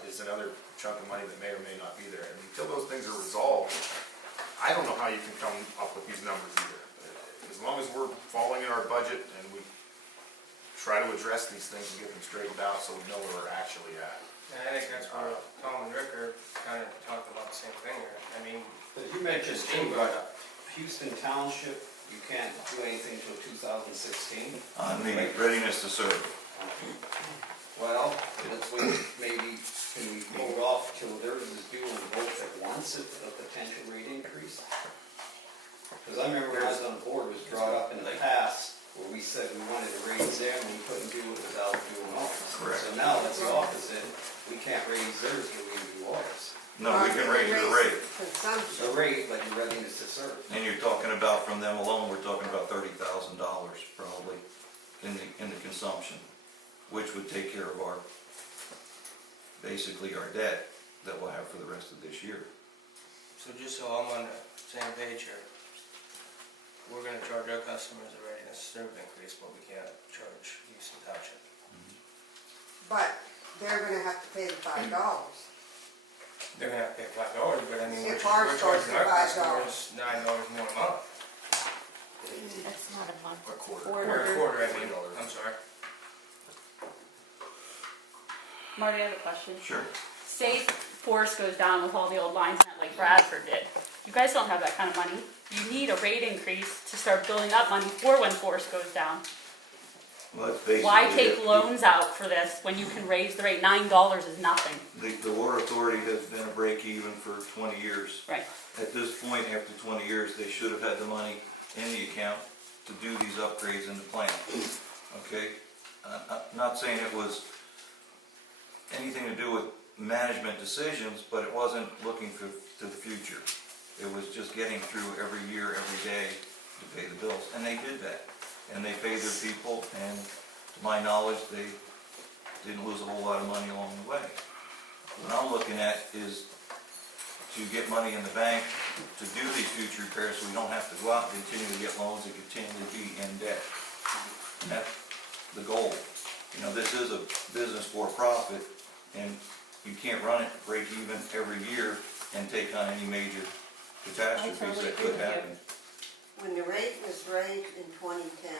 is another chunk of money that may or may not be there. And until those things are resolved, I don't know how you can come up with these numbers either. As long as we're falling in our budget and we try to address these things and get them straightened out so we know where we're actually at. And I think that's where Tom and Rick are kind of talking about the same thing here. I mean, But you mentioned too, Houston Township, you can't do anything till 2016? On the readiness to serve. Well, let's wait, maybe, can we hold off till theirs is due and vote at once if a potential rate increase? Because I remember when I was on the board, it was brought up in the past, where we said we wanted to raise them and we couldn't do it without doing ours. Correct. So now it's the opposite, we can't raise theirs till we do ours. No, we can raise the rate. The rate, like your readiness to serve. And you're talking about, from them alone, we're talking about $30,000 probably in the consumption, which would take care of basically our debt that we'll have for the rest of this year. so just so I'm on the same page here, we're gonna charge our customers a readiness to serve increase, but we can't charge Houston Township. But they're gonna have to pay the $5. They're gonna have to pay $5, but I mean, If we're ours goes charging to our $5. customers $9 more a month. That's not a month. A quarter. Or a quarter, I mean, I'm sorry. Marty, I have a question. Sure. Say Forest goes down with all the old lines in it like Bradford did. You guys don't have that kind of money. You need a rate increase to start building up money for when Forest goes down. Well, that's basically Why take it. loans out for this when you can raise the rate? $9 is nothing. The Water Authority has been a break even for 20 years. Right. At this point, after 20 years, they should have had the money in the account to do these upgrades in the plant. Okay? I'm not saying it was anything to do with management decisions, but it wasn't looking to the future. It It was just getting through every year, every day to pay the bills, and they did that. And they paid their people, and to my knowledge, they didn't lose a whole lot of money along the way. What I'm looking at is to get money in the bank to do these future repairs, so we don't have to go out and continue to get loans and continually be in debt. And that's the goal. You know, this is a business for profit, and you can't run it break even every year and take on any major catastrophes that could happen. When the rate was raised in 2010,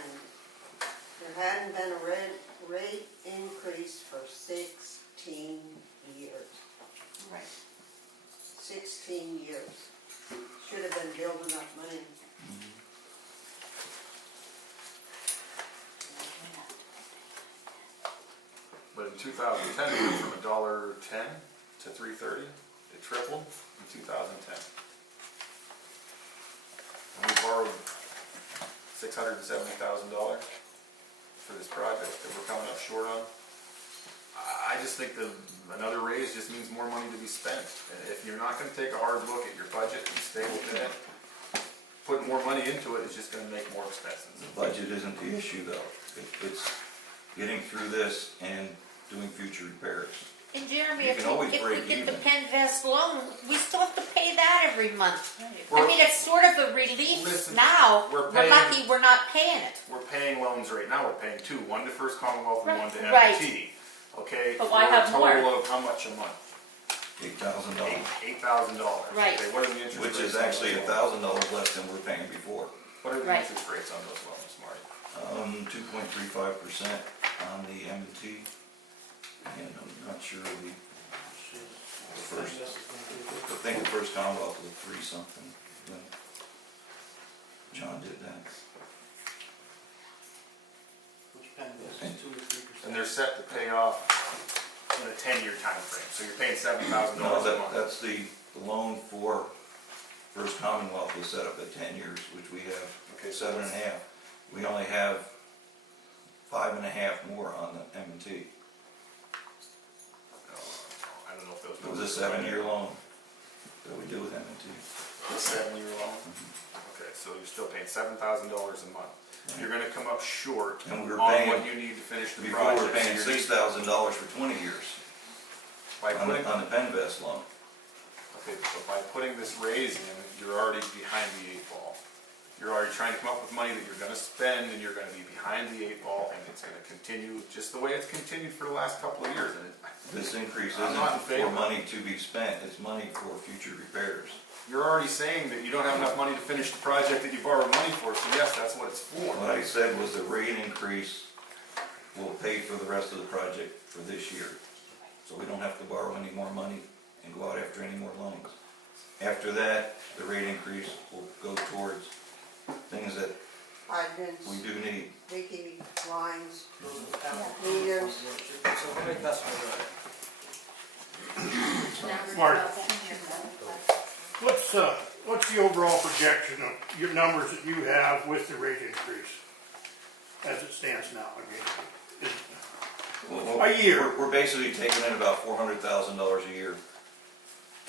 there hadn't been a rate increase for 16 years. Right. 16 years. Should have been building up money. But in 2010, it went from $1.10 to $3.30. It tripled in 2010. And we borrowed $670,000 for this project that we're coming up short on. I just think that another raise just means more money to be spent. And if you're not gonna take a hard look at your budget and stay within it, putting more money into it is just gonna make more expenses. The budget isn't the issue, though. It's getting through this and doing future repairs. And Jeremy, You if can always we break get the even. Penvest loan, we still have to pay that every month. I We're- mean, it's sort of a relief Listen, now. we're We're paying- lucky we're not paying it. We're paying loans right now, we're paying two, one to First Commonwealth and one to Right. M&T. Okay? But why for a have more? total of how much a month? $8,000, $8,000. Right. Okay, what are the interest rates? which is on those actually loans? $1,000 less than we're paying before. What are the Right. interest rates on those loans, Marty? 2.35% on the M&T, and I'm not sure the first, I think the First Commonwealth was 3 something when John did that. Which pen goes, 2 or 3%? And they're set to pay off in a 10-year time frame. So you're paying $7,000 No, a month. that's the loan for First Commonwealth was set up at 10 years, which we have, Okay, 7.5. We only have 5.5 more on the M&T. I don't know if those. It was a 7-year loan that we do with M&T. A 7-year loan? Okay, so you're still paying $7,000 a month. You're gonna come up short And we on were paying- what you need to finish the Before project. we were paying So you're- $6,000 for 20 years By on putting, the Penvest loan. okay, but by putting this raise in, you're already behind the 8 ball. You're already trying to come up with money that you're gonna spend, and you're gonna be behind the 8 ball, and it's gonna continue just the way it's continued for the last couple of years. And This increase I'm not in isn't favor. for money to be spent, it's money for future repairs. you're already saying that you don't have enough money to finish the project that you borrowed money for, so yes, that's what it's for. What I said was the rate increase will pay for the rest of the project for this year. So we don't have to borrow any more money and go out after any more loans. After that, the rate increase will go towards things that Hydrants, we do need. leaky lines, meters. So how many customers are there? Mark, what's the overall projection of your numbers that you have with the rate increase as it stands now? I mean, Well, A year. We're basically taking in about $400,000 a year.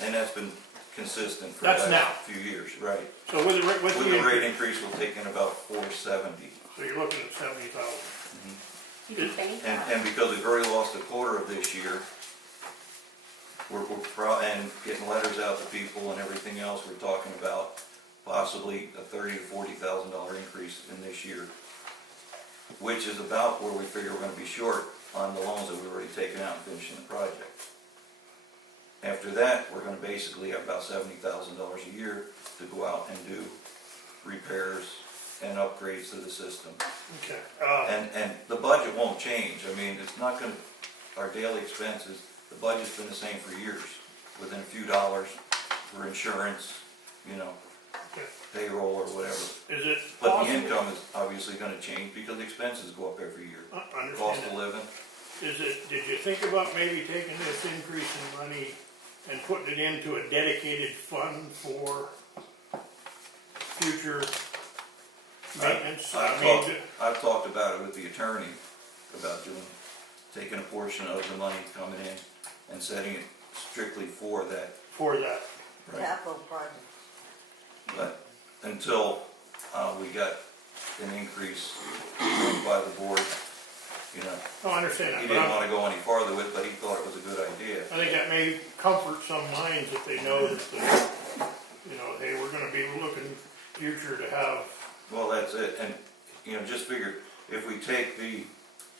And that's been consistent for the That's now. last few years, right? so with the With the rate increase, we'll take in about $470. so you're looking at 70,000. You can bank that. And because we've already lost a quarter of this year, and getting letters out to people and everything else, we're talking about possibly a $30,000 to $40,000 increase in this year, which is about where we figure we're gonna be short on the loans that we've already taken out and finishing the project. After that, we're gonna basically have about $70,000 a year to go out and do repairs and upgrades to the system. Okay. And the budget won't change. I mean, it's not gonna, our daily expenses, the budget's been the same for years, within a few dollars for insurance, you know, Okay. payroll or whatever. Is it But the possible? income is obviously gonna change because the expenses go up every year. Cost Understand of that. living. Did you think about maybe taking this increase in money and putting it into a dedicated fund for future maintenance? I've talked about it with the attorney, about taking a portion of the money coming in and setting it strictly for that. For that. Right. Capital project. But until, we got an increase approved by the board, you know, Oh, I understand that, he but didn't wanna go any farther with it, but he thought it was a good idea. I think that may comfort some minds if they know that, you know, hey, we're gonna be looking future to have, Well, that's it, and, you know, just figure, if we take the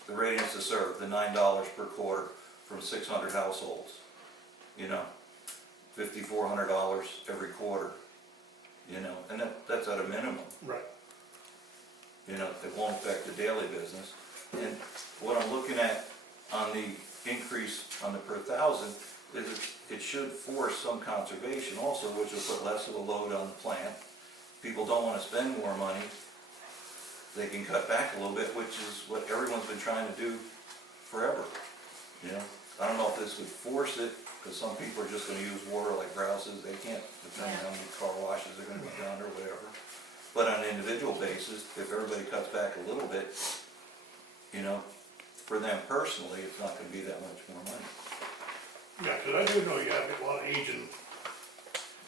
radiance to serve, the $9 per quarter from 600 households, you know, $5,400 every quarter, you know, and that's at a minimum, right, you know, it won't affect the daily business. And what I'm looking at on the increase on the per thousand is it should force some conservation also, which will put less of a load on the plant. People don't wanna spend more money, they can cut back a little bit, which is what everyone's been trying to do forever, you know? I don't know if this would force it, because some people are just gonna use water like grouses, they can't, depending on how many car washes they're gonna be done or whatever. But on an individual basis, if everybody cuts back a little bit, you know, for them personally, it's not gonna be that much more money. yeah, cause I do know you have a lot of aging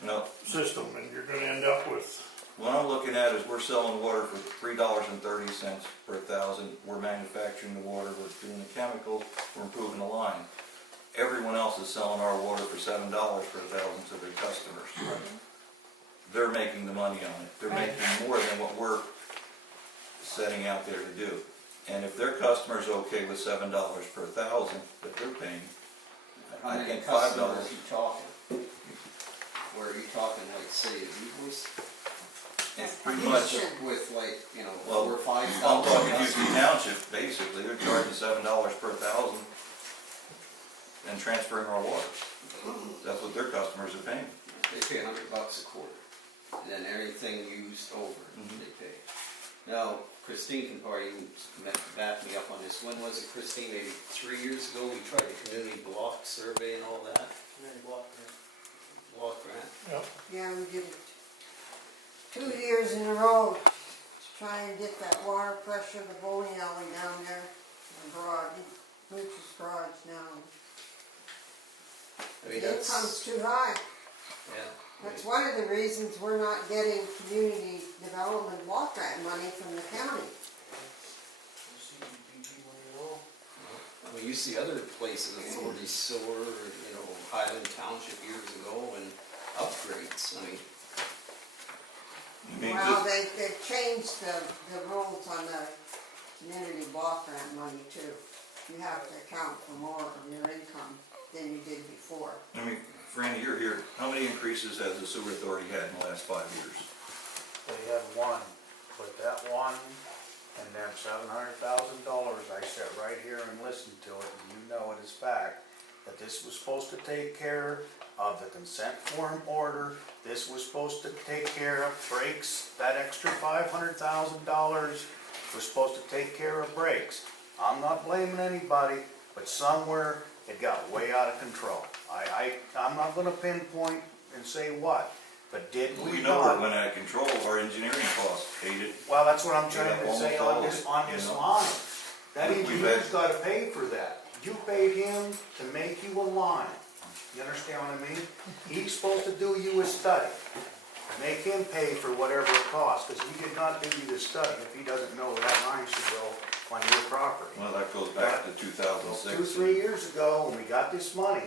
No, system, and you're gonna end up with, what I'm looking at is we're selling water for $3.30 per thousand. We're manufacturing the water, we're doing the chemicals, we're improving the line. Everyone else is selling our water for $7 per thousand to their customers. They're making the money on it. They're making more than what we're setting out there to do. And if their customer's okay with $7 per thousand that they're paying, How I many think customers $5. are you talking? Where are you talking, like, say, Weedville? It's pretty much. With like, you know, Well, 4 or 5 I'm thousand talking customers? Houston Township, basically, they're charging $7 per thousand and transferring our water. That's what their customers are paying. They pay $100 a quarter, and then everything used over, Mhm. they pay. Now, Christine can probably back me up on this. When was it, Christine? Maybe 3 years ago, we tried a community block survey and all that? Community block grant. Block grant? yep. Yeah, we did it 2 years in a row to try and get that water pressure, the bowling alley down there, the garage, Mooch's garage now. I mean, The that's, income's too high. yeah. That's one of the reasons we're not getting community development block grant money from the county. CDBG money at all. I mean, you see other places, Authority Sewer, you know, Highland Township years ago, and upgrades, I mean, You mean Well, just- they've changed the rules on the community block grant money too. You have to account for more of your income than you did before. I mean, Franny, you're here, how many increases has the sewer authority had in the last 5 years? They had one, but that one, and them $700,000, I sat right here and listened to it, and you know it is fact, that this was supposed to take care of the consent form order, this was supposed to take care of brakes, that extra $500,000 was supposed to take care of brakes. I'm not blaming anybody, but somewhere it got way out of control. I'm not gonna pinpoint and say what, but did we We not? know it went out of control, our engineering costs paid it. Well, that's what I'm Yeah, trying to almost say all on of this, it, on this you know. line. That We've engineer's had- gotta pay for that. You paid him to make you a line. You understand what I mean? He's supposed to do you a study. Make him pay for whatever it costs, because he did not do you the study if he doesn't know where that line should go on your property. Well, that goes back to 2006. 2-3 years ago, when we got this money,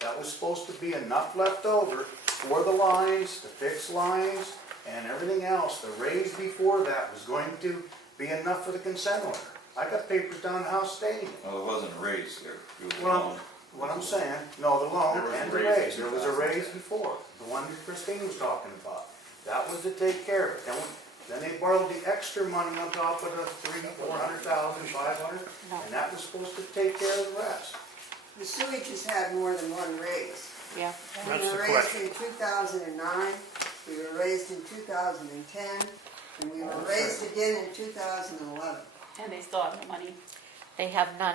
that was supposed to be enough left over for the lines, the fixed lines, and everything else. The raise before that was going to be enough for the consent order. I got papers down the house stating it. Well, it wasn't a raise there. It was a Well, loan. what I'm saying, no, the loan There was a and the raise in raise, there was a raise before, the one that Christine was talking about. That was to take care of it. Then they borrowed the extra money on top of the 300,000, 400,000, 500, and that was supposed to take care of the rest. The sewage has had more than one raise. Yeah. We That's the were raised question. in 2009, we were raised in 2010, and we were raised again in 2011. And they still have no money. They have none.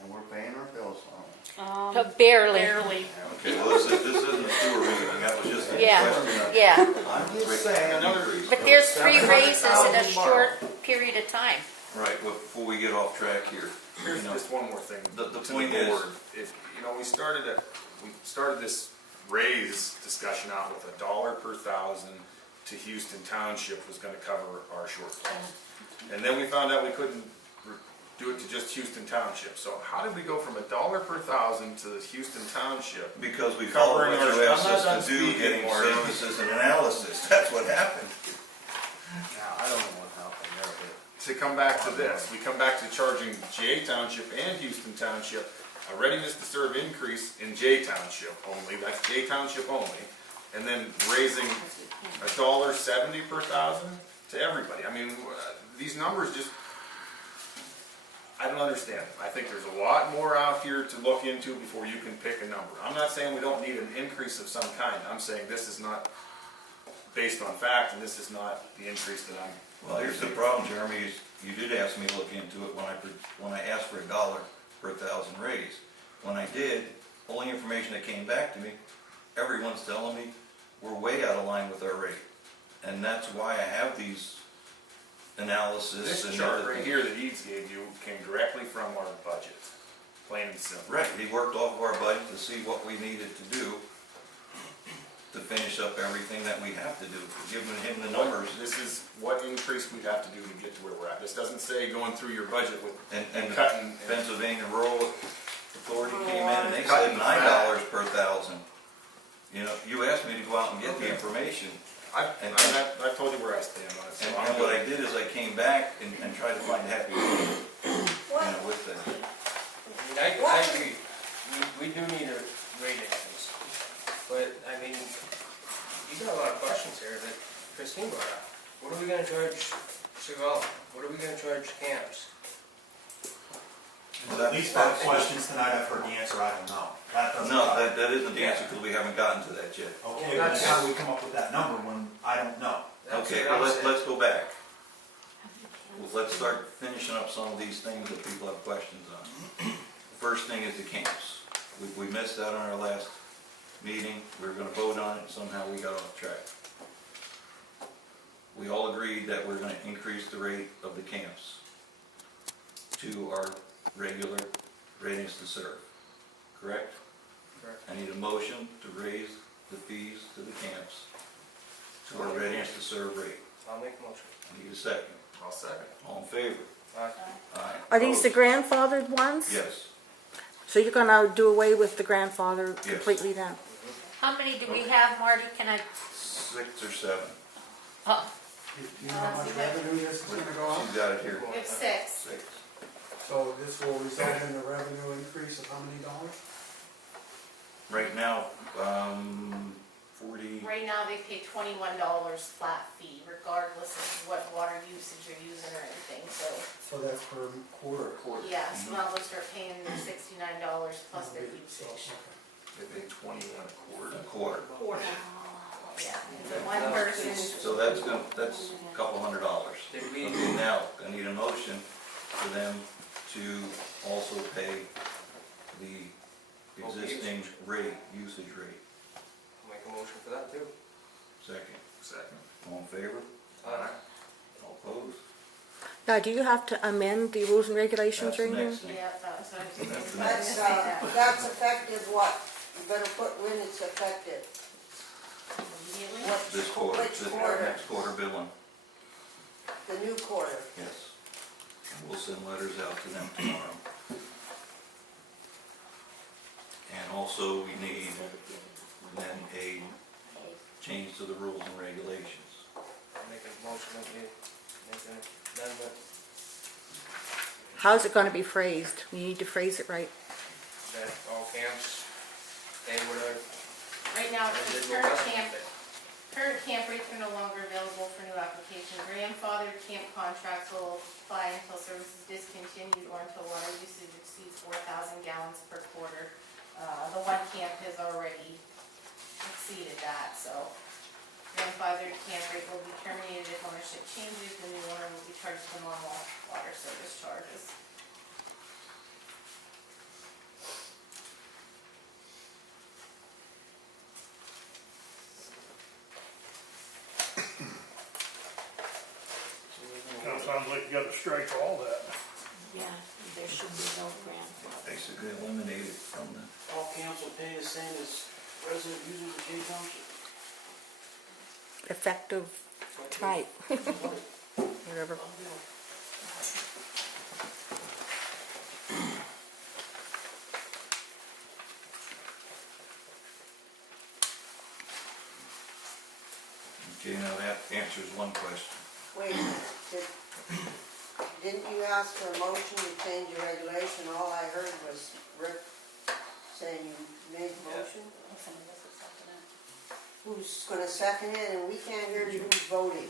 And we're paying our bills on it. Barely. Barely. Okay, well, this isn't a sewer meeting, that was just a Yeah, question. yeah. I'm just saying, another. But there's 3 raises in a $700,000 short period of time. Right, well, before we get off track here, Here's you know, just one more thing. the to point is- board. If, you know, we started this raise discussion out with $1 per thousand to Houston Township was gonna cover our shortfalls. And then we found out we couldn't do it to just Houston Township. So how did we go from $1 per thousand to the Houston Township? Because we followed Covering what our- you I'm asked not us done to do, speaking, getting Marty. services and analysis, that's what happened. Now, I don't know what happened there, but To come back to this, we come back to charging J Township and Houston Township a readiness to serve increase in J Township only, that's J Township only, and then raising $1.70 per thousand to everybody. I mean, these numbers just, I don't understand. I think there's a lot more out here to look into before you can pick a number. I'm not saying we don't need an increase of some kind, I'm saying this is not based on fact, and this is not the increase that I'm. Well, here's the problem, Jeremy, is you did ask me to look into it when I asked for $1 per thousand raise. When I did, only information that came back to me, everyone's telling me we're way out of line with our rate. And that's why I have these analysis This and chart right everything. here that Eads gave you came directly from our budget, plain and simple. Right, he worked off of our budget to see what we needed to do to finish up everything that we have to do, giving him the numbers. This is what increase we'd have to do to get to where we're at. This doesn't say going through your budget with, And cutting. Pennsylvania Rural Authority came in and they Cutting said fat. $9 per thousand. You know, you asked me to go out and get the information. I told you where I stand on it, so I'm And what I good. did is I came back and tried to find a happy medium, with that. I mean, I agree, we do need a rate increase, but, I mean, you got a lot of questions here that Christine brought up. What are we gonna charge Chevelle? What are we gonna charge camps? At least 5 questions tonight, I've heard the answer, I don't know. That doesn't. No, that isn't the answer because we haven't gotten to that yet. Okay, well, how do we come up with that number when I don't know? That's Okay, what I'm well, saying. let's go back. Well, let's start finishing up some of these things that people have questions on. The first thing is the camps. We missed that on our last meeting. We were gonna vote on it, and somehow we got off track. We all agreed that we're gonna increase the rate of the camps to our regular ratings to serve, correct? Correct. I need a motion to raise the fees to the camps to our readiness to serve rate. I'll make a motion. I need a second. I'll second. All in favor? Aye. Aye. Are these the Opposed? grandfathered ones? Yes. So you're gonna do away with the grandfather Yes. completely then? how many do we have, Marty? Can I, 6 or 7. oh, You know how much revenue this is gonna go up? She's got it here. We have 6. 6. So this will result in a revenue increase of how many dollars? Right now, 40, Right now, they pay $21 flat fee regardless of what water usage you're using or anything, so, So that's per quarter. yeah, so now they'll start paying their $69 plus their So, usage. They paid 21 a a quarter. quarter. Yeah, so one person, So that's a couple $100. Did we- Okay, now, I need a motion for them to also pay the existing rate, usage rate. I'll make a motion for that too. Second. Second. All in favor? Aye. All opposed? Now, do you have to amend the rules and regulations That's or the anything? next thing. yeah, that was what I was just That's the gonna next say that. That's effective what? You better put when it's effective. Immediately? What- This quarter, Which this quarter? next quarter billing, The new quarter. yes. And we'll send letters out to them tomorrow. And also, we need then a change to the rules and regulations. I'll make a motion that we make an amendment How's it gonna be phrased? You need to phrase it right. that all camps pay whatever. Right now, it's individual current customers camp, pay. current camp rates are no longer available for new applications. Grandfathered camp contracts will apply until service is discontinued or until water usage exceeds 4,000 gallons per quarter. The one camp has already exceeded that, so grandfathered camp rate will be terminated if ownership changes. The new owner will be charged the normal water service charges. Now, it sounds like you gotta strike all that. Yeah, there should be no grandfather. Basically eliminated from the, All camps will pay the same as resident users of J Township. effective type, whatever. Okay, now that answers one question. Wait a minute, didn't you ask for a motion to change the regulation? All I heard was Rick saying you made the motion. Who's gonna second it, and we can't hear who's voting.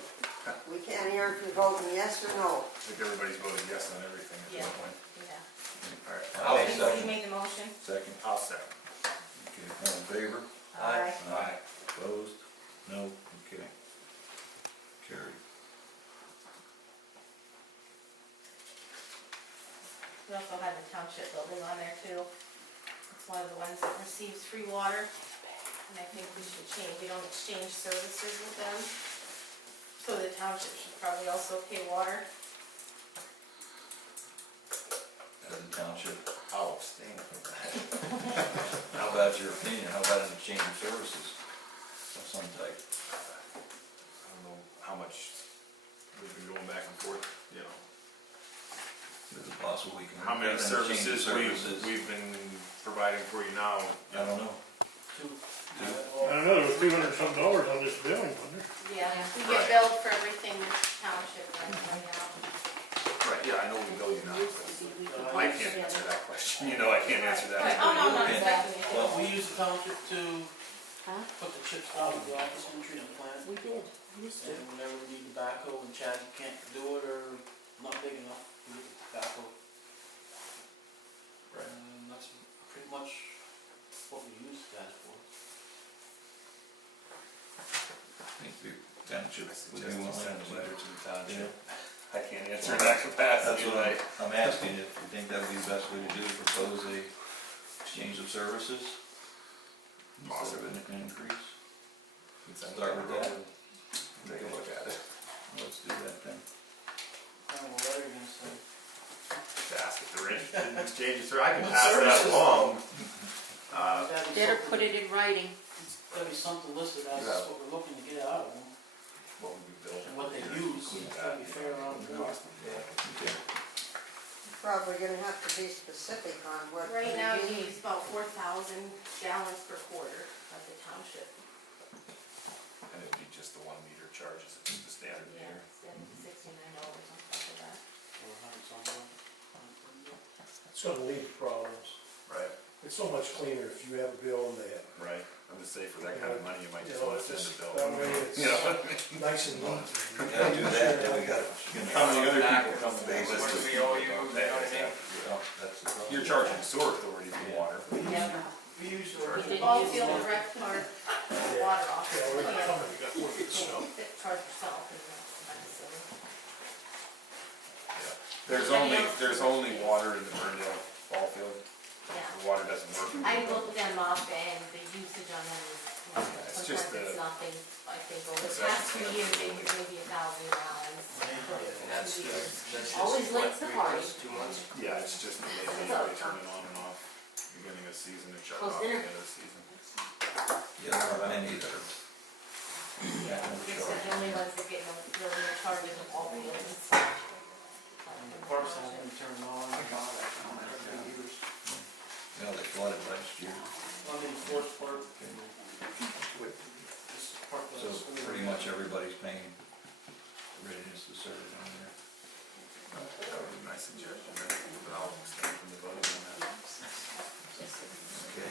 We can't hear if you're voting yes or no. I think everybody's voted yes on everything at this point. Yeah. Alright, I'll You second. made the motion? Second. I'll second. Okay, all in favor? Aye. Aye. Opposed? No? Okay. Carried. We also have the township building on there too. It's one of the ones that receives free water. And I think we should change, we don't exchange services with them. So the township should probably also pay water. As a township, I'll abstain from that. how about your opinion? How about an exchange of services of some type? I don't know how much we've been going back and forth, you know. Is it possible we can? How many have an exchange of services we've been providing for you now? I don't know. Two. I don't know, there was $200 on this billing, wasn't there? Yeah, we Right. get billed for everything the township does right now. Right, yeah, I know we bill you now, but I can't answer that question. You know I can't answer that. Oh, no, no, Okay. exactly. Well, We use the township to Huh? put the chips out of the office and treatment plant. We did, used to. And whenever we need tobacco and Chad can't do it or not big enough, we get the tobacco. And that's pretty much what we use that for. I think the township would be Suggest you willing send a to. letter to the township. Yeah. I can't answer in that capacity. That's what I'm asking, if you think that would be the best way to do, propose a exchange of services? Instead of an increase? Start with that. Take a look at it. Let's do that then. I don't know what you're gonna say. To ask if they're interested in exchange, sir, I can pass that along. Better put it in writing. It's gotta be something listed as Yeah. what we're looking to get out of them What would we build? and what they use. It's gotta be fair around the board. Okay. You're probably gonna have to be specific on what. Right now, you use about 4,000 gallons per quarter of the township. And it'd be just the 1 meter charge, is it just the standard Yeah, meter? it's $69 on top of that. Or a hundred somewhere. It's gonna lead to problems. Right, It's so much cleaner if you have a bill and they have, right. I'm just saying, for that kind of money, you might you just know, want it's to send just, a bill. that way it's You know what I mean? nice and neat. We gotta do that, then we gotta. How many other people come to Basis. this? What do we owe you, you know what I mean? Well, that's the problem. You're charging the sewer authority for water. Yeah. We use the. All field and rec park, water off. Yeah, we're not coming, we got work at snow. Charge yourself, isn't it? Kind of silly. There's only water in the Burndale ball field. Yeah. The water doesn't work. I looked them up and the usage on them is, It's just sometimes it's the- nothing, I think, over the It's past actually- 2 years, maybe 1,000 gallons. And that's just, Always what, late to 3 party. months, 2 months? Yeah, it's just the way they turn it on and off. Beginning of season and shut Close off at the dinner. end of the season. Yeah, there aren't many that are. Yeah, these are the only ones that get no, really no charges of all the others. And the parks haven't been turned on. Years. Yeah, they flooded last year. I mean, Forest Park. This park by So the school. pretty much everybody's paying readiness to serve down there. That would be my suggestion, right? But I'll abstain from the voting on that. Okay.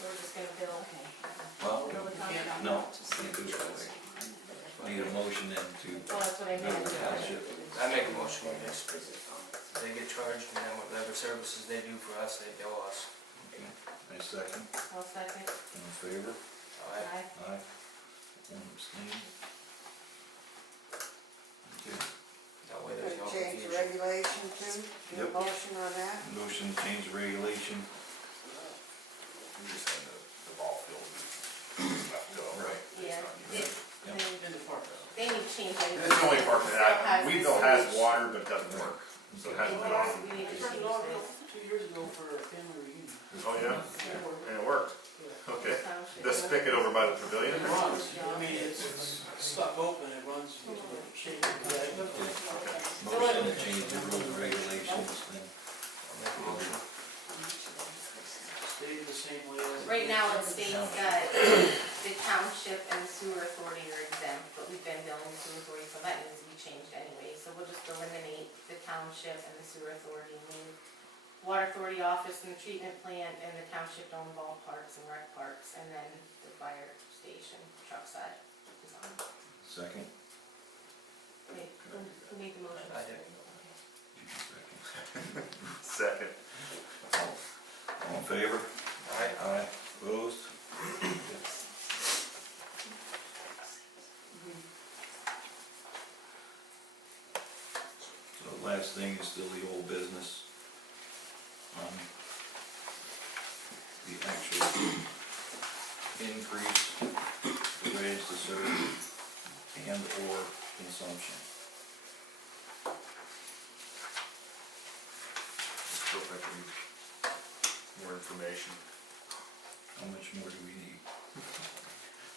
We're just gonna bill. Well, Bill the township. no, can't do it that way. Need a motion then to Well, that's what I bill meant. the township. I make a motion, I guess. They get charged and then whatever services they do for us, they bill us. Okay. I second. I'll second. All in favor? Aye. Aye. One abstain. Okay. That way there's no Change the confusion. regulation too, do a Yep. motion on that? Motion to change the regulation. We just had the ball field left go. Right. Yeah. Yep. In the park. They need to change anything. It's the only park Still that, has Weedville the has sewage. water, but it doesn't work. So it hasn't been on. We need to I turned change it on this. 2 years ago for a family reunion. Oh, yeah? And it worked? Yeah. Okay. Township. This spigot over by the pavilion? It runs, I mean, it's stuck open, it runs into the shape of the egg. Motion to change the rules and regulations, then. Stayed the same way as. Right now, it states that the township and the sewer authority are exempt, but we've been billing the sewer authority, so that needs to be changed anyway. So we'll just eliminate the township and the sewer authority, and leave water authority office and the treatment plant and the township owned ballparks and rec parks, and then the fire station truck side is on. Second. Wait, who made the motion? I did. Second. All in favor? Aye. Aye. Opposed? So the last thing is still the old business. The actual increase, the raise to serve and or consumption. Still think we need more information. How much more do we need?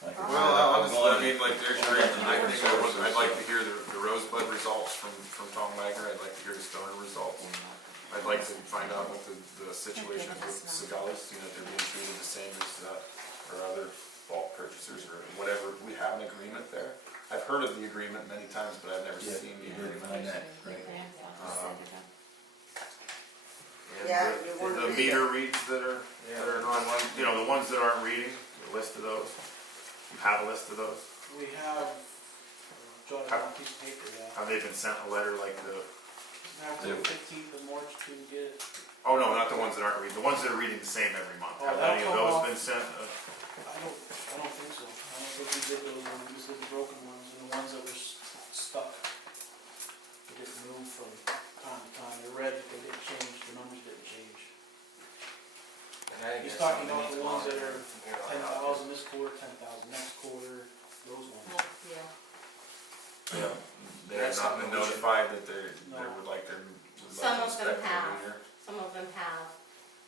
Well, I mean, like, there's your, I'd like to hear the Rosebud results from Tom Wagner, I'd like to hear the Stoner results. I'd like to find out what the situation is with cigars, you know, if they're being treated the same as, or other bulk purchasers, or whatever, we have an agreement there. I've heard of the agreement many times, but I've never seen the agreement. Find that, right? Yeah, And you wanna the read meter reads that are non, you know, the ones that aren't reading, a list of those. You have a list of those? We have, jotted on a piece of paper, yeah. Have they been sent a letter like the, After the 15th of March to get it. oh no, not the ones that aren't reading, the ones that are reading the same every month. Oh, Have any of that'll those come been sent? I don't think so. I don't think we did those ones, we just did the broken ones, and the ones that were stuck. They didn't move from time to time, they're red, but they didn't change, the numbers didn't change. And I think He's that's talking something about the we ones need that to are monitor from here on out. 10,000 this quarter, 10,000 next quarter, those ones. Yeah. Yeah. They're That's not something been we should- notified that they No. would like their. Some of them have, some of them have.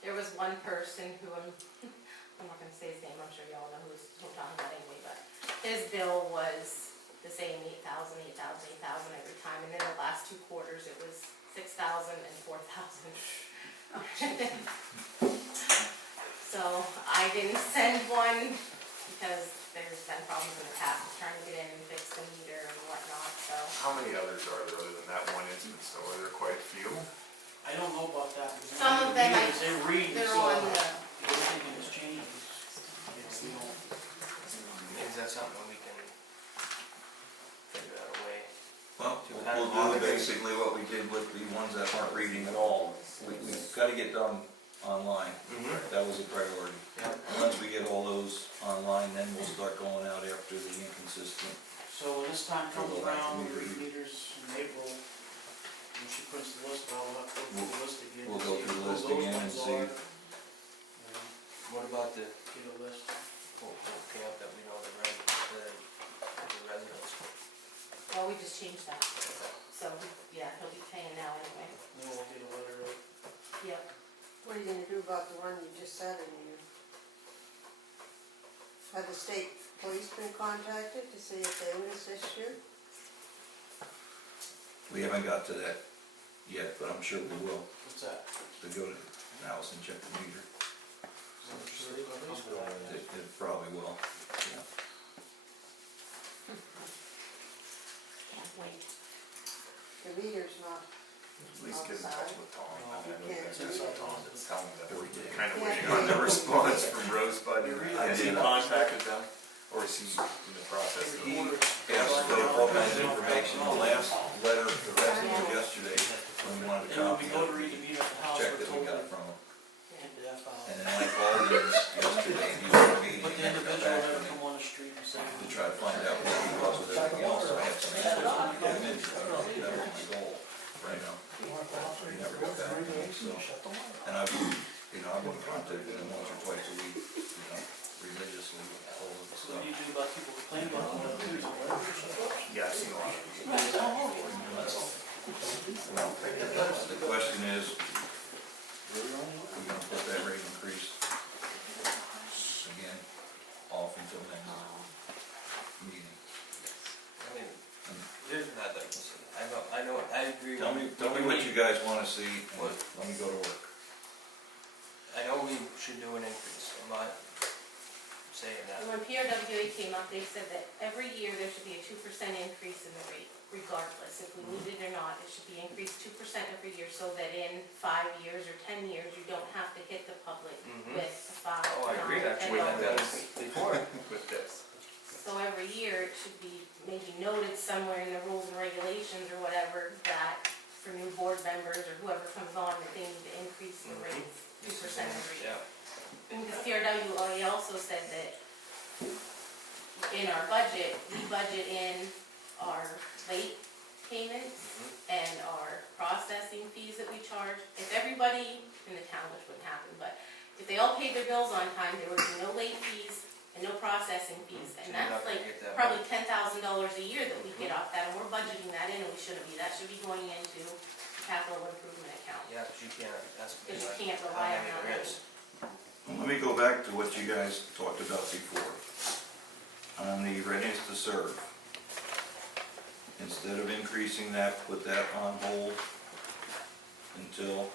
There was one person who, I'm not gonna say his name, I'm sure y'all know who I'm talking about anyway, but his bill was the same 8,000, 8,000, 8,000 every time, and then the last 2 quarters, it was 6,000 and 4,000. So I didn't send one because there's been problems in the past with trying to get in and fix the meter and whatnot, so. How many others are there other than that one instance, so are there quite a few? I don't know about that. because Some of them, they read, they're so on the, everything has changed. You know, we don't. Is that something we can figure out a way? Well, To have we'll do it basically what we did with the ones that aren't reading at all. We've gotta get them online. That was a priority. Yeah. Once we get all those online, then we'll start going out after the inconsistent. So when this time comes We'll go back to around, we meter read meters in April, when she prints the list, I'll have to go through the list again. We'll to go see through the who list those again and ones see. are, and What about the get a list. whole camp that we know the residents? well, we just changed that. So, yeah, he'll be paying now anyway. Then we'll get a letter out. Yep. What are you gonna do about the one you just said in here? Have the state police been contacted to see if they would assist you? We haven't got to that yet, but I'm sure we will, What's that? to go to the house and check the meter. I'm sure they're gonna come to that. It probably will, yeah. Can't wait. The meter's not, At least get in touch with Tom. I mean, I know that's Tom, that's telling them that we're kind of waiting on the response from Rosebud. Has he contacted them, or is he in the process? He asked for all kinds of information. The last letter, the rest was yesterday, when we wanted a And when copy we go to of read the the meter at the house, check we're that we told got to from him. get the F out. And then I called him yesterday, he was in a meeting, But he the never got individual back never to me come on the street and say. to try to find out what he was with everything else. So I had some answers to get him into. That was my goal right now. He never got back to me, so. And I've been contacting him once or twice a week, religiously with all of the So stuff. what do you do about people complaining about all that too? Yeah, I've seen a lot of people. Well, the question is, we're gonna put that rate increase again off I agree with. Tell me what you guys wanna see, and let me go to work. I know we should do an increase, I'm not saying that. When PRWA came up, they said that every year there should be a 2% increase in the rate, regardless. If we need it or not, it should be increased 2% every year, so that in 5 years or 10 years, you don't have to hit the public with a 5, Oh, I agree, 9, actually, $10 that increase. was before. With this. So every year, it should be maybe noted somewhere in the rules and regulations or whatever, that for new board members or whoever comes on, that they need to increase the rates 2% every year. Yeah. Because PRWA also said that in our budget, we budget in our late payments and our processing fees that we charge. If everybody in the town, which wouldn't happen, but if they all paid their bills on time, there would be no late fees and no processing fees. And So you're not that's gonna like get that probably $10,000 a year that we get off that, and we're budgeting that in, and we shouldn't be. That should be going into the capital improvement account. Yeah, but you can't estimate. Because you can't how rely on many that there money. is. Let me go back to what you guys talked about before. On the readiness to serve. Instead of increasing that, put that on hold until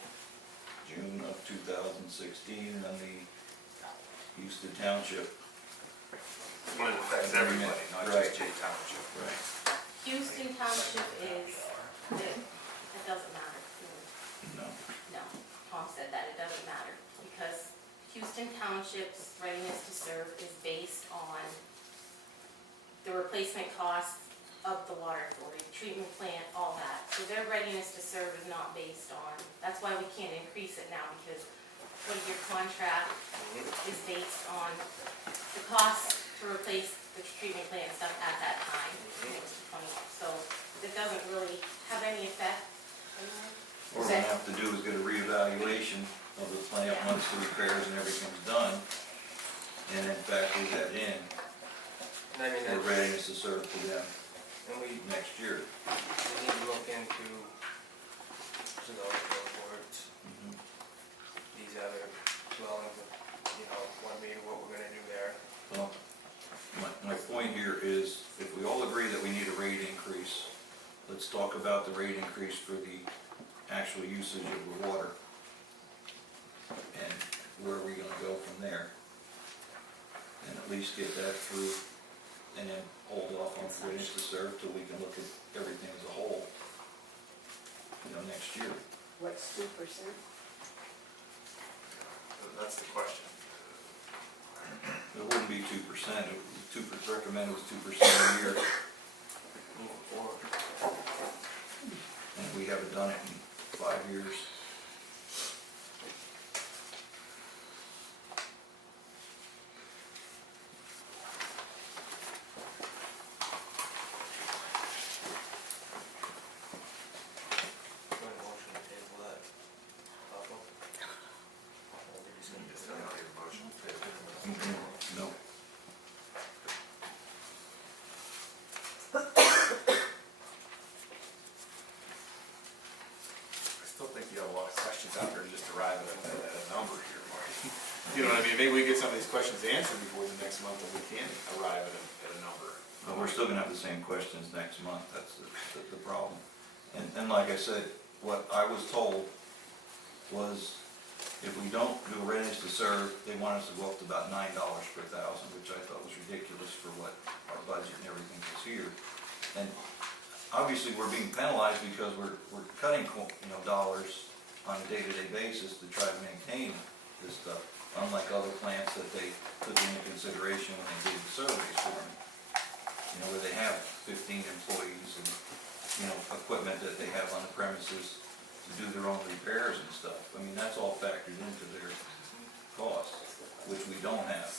June of 2016, when the Houston Township. When it affects everybody, not Right. just Jay Township. Right. Houston Township is, it doesn't matter. No. No, Tom said that, it doesn't matter, because Houston Township's readiness to serve is based on the replacement costs of the water authority, treatment plant, all that. So their readiness to serve is not based on, that's why we can't increase it now, because what your contract is based on the cost to replace the treatment plant and stuff at that time. And it was 20, so it doesn't really have any effect. What we're gonna have to do is get a reevaluation of the plant once the repairs and everything's done, and then factor that in, And I mean, for readiness to serve to them and we next year. need to look into those boards, these other dwellings, maybe what we're gonna do there. Well, my point here is, if we all agree that we need a rate increase, let's talk about the rate increase for the actual usage of the water. And where are we gonna go from there? And at least get that through, and then hold off on readiness to serve till we can look at everything as a whole, next year. What's 2%? That's the question. It wouldn't be 2%, recommended was 2% a year, Moving forward. and we haven't done it in 5 years. No. I still think you have a lot of questions out there to just arrive at a number here, Marty. You know what I mean? Maybe we get some of these questions answered before the next month, and we can arrive at a number. But we're still gonna have the same questions next month, that's the problem. And like I said, what I was told was, if we don't do a readiness to serve, they want us to go up to about $9 per thousand, which I thought was ridiculous for what our budget and everything is here. And obviously, we're being penalized because we're cutting, dollars on a day-to-day basis to try to maintain this stuff, unlike other plants that they took into consideration when they did the surveys for them. Where they have 15 employees and, equipment that they have on the premises to do their own repairs and stuff. I mean, that's all factored into their cost, which we don't have,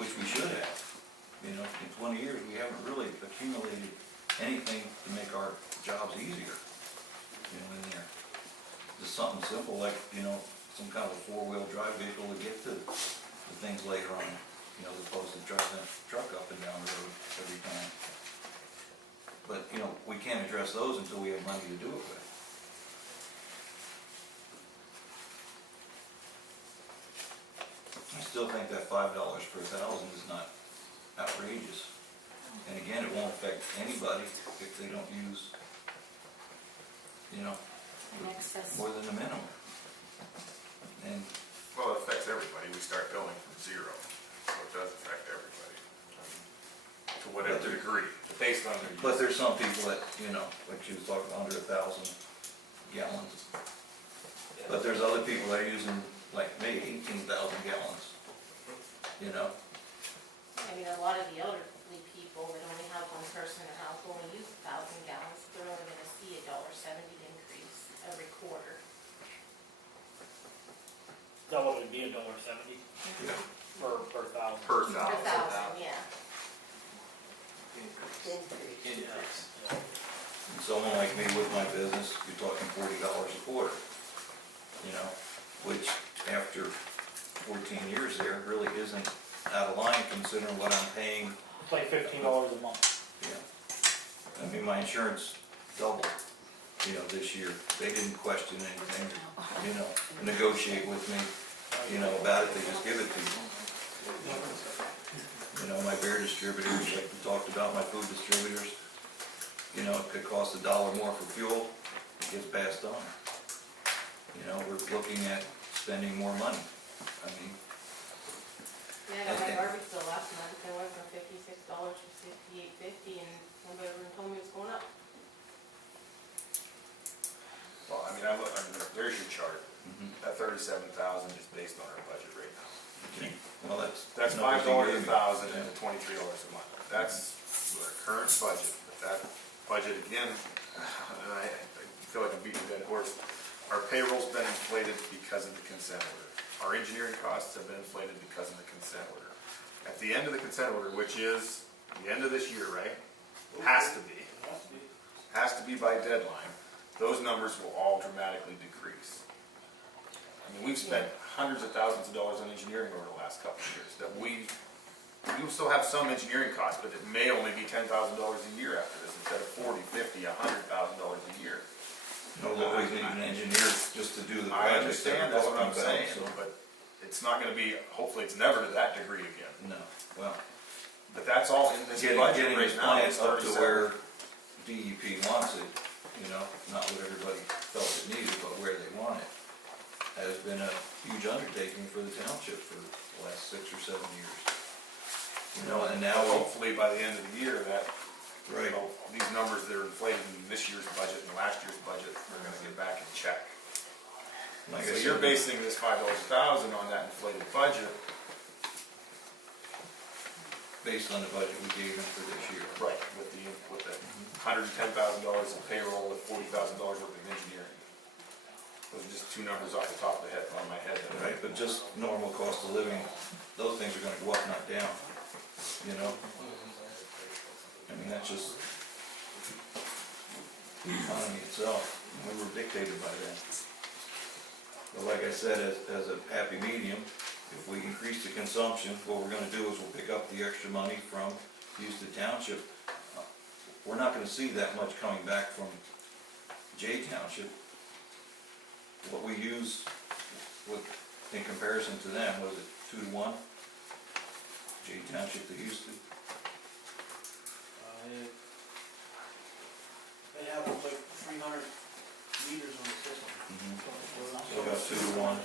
which we should have. In 20 years, we haven't really accumulated anything to make our jobs easier, in there. Just something simple like, some kind of a 4-wheel drive vehicle to get to the things later on, as opposed to driving a truck up and down the road every time. But, we can't address those until we have money to do it with. I still think that $5 per thousand is not outrageous. And again, it won't affect anybody if they don't use you know, In excess. more than the minimum. And Well, it affects everybody, we start billing from zero, so it does affect everybody. To whatever degree, based on their. but there's some people that, you know, like you was talking, under 1,000 gallons. But there's other people that are using, like me, 18,000 gallons, you know? I mean, a lot of the elderly people that only have one person in their house only use 1,000 gallons, they're only gonna see $1.70 increase every quarter. That would be $1.70 Yeah. per thousand. Per Per thousand. thousand, yeah. Increase. And someone like me with my business, you're talking $40 a quarter, you know, which after 14 years there really isn't out of line considering what I'm paying. It's like $15 a month. Yeah. I mean, my insurance doubled, you know, this year. They didn't question anything, you know, negotiate with me, you know, about it, they just give it to you. You know, my beer distributors, like we talked about, my food distributors, you know, it could cost $1 more for fuel, it gets passed on. You know, we're looking at spending more money. I mean, Yeah, I got my garbage bill last month, I went from $56 to $68.50, and nobody ever told me it was going up. Well, I mean, there's your chart. That 37,000 is based on our budget right now. okay, well, that's $5 a numbers you gave me. thousand and $23 a month. That's our current budget, but that budget again, and I feel like I'm beating a dead horse. Our payroll's been inflated because of the consent order. Our engineering costs have been inflated because of the consent order. At the end of the consent order, which is the end of this year, right? Has to be. Has to be by deadline. Those numbers will all dramatically decrease. I mean, we've spent hundreds of thousands of dollars on engineering over the last couple of years that we will still have some engineering costs, but it may only be $10,000 a year after this instead of $40, $50, $100,000 a year. No, always need an engineer just to do the I projects that understand, we're that's what I'm talking about, saying, so. but it's not gonna be, hopefully it's never to that degree again. No, well, But that's all in this getting budget his right now, plant it's up to 37. where DEP wants it, you know, not what everybody felt it needed, but where they want it, has been a huge undertaking for the township for the last 6 or 7 years. You know, and now, Hopefully by the end of the year, that, right, you know, these numbers that are inflated in this year's budget and last year's budget are gonna get back in check. like So I you're said, basing this $5 a thousand on that inflated budget. based on the budget we gave them for this year. Right. With the $110,000 of payroll with $40,000 worth of engineering. Those are just two numbers off the top of the head, on my head. Right, but just normal cost of living, those things are gonna go up, not down, you know? I mean, that's just the economy itself, we were dictated by that. But like I said, as a happy medium, if we increase the consumption, what we're gonna do is we'll pick up the extra money from Houston Township. We're not gonna see that much coming back from J Township. What we use with, in comparison to them, was it 2 to 1? J Township to Houston? They have like 300 meters on the system. So about 2 to 1.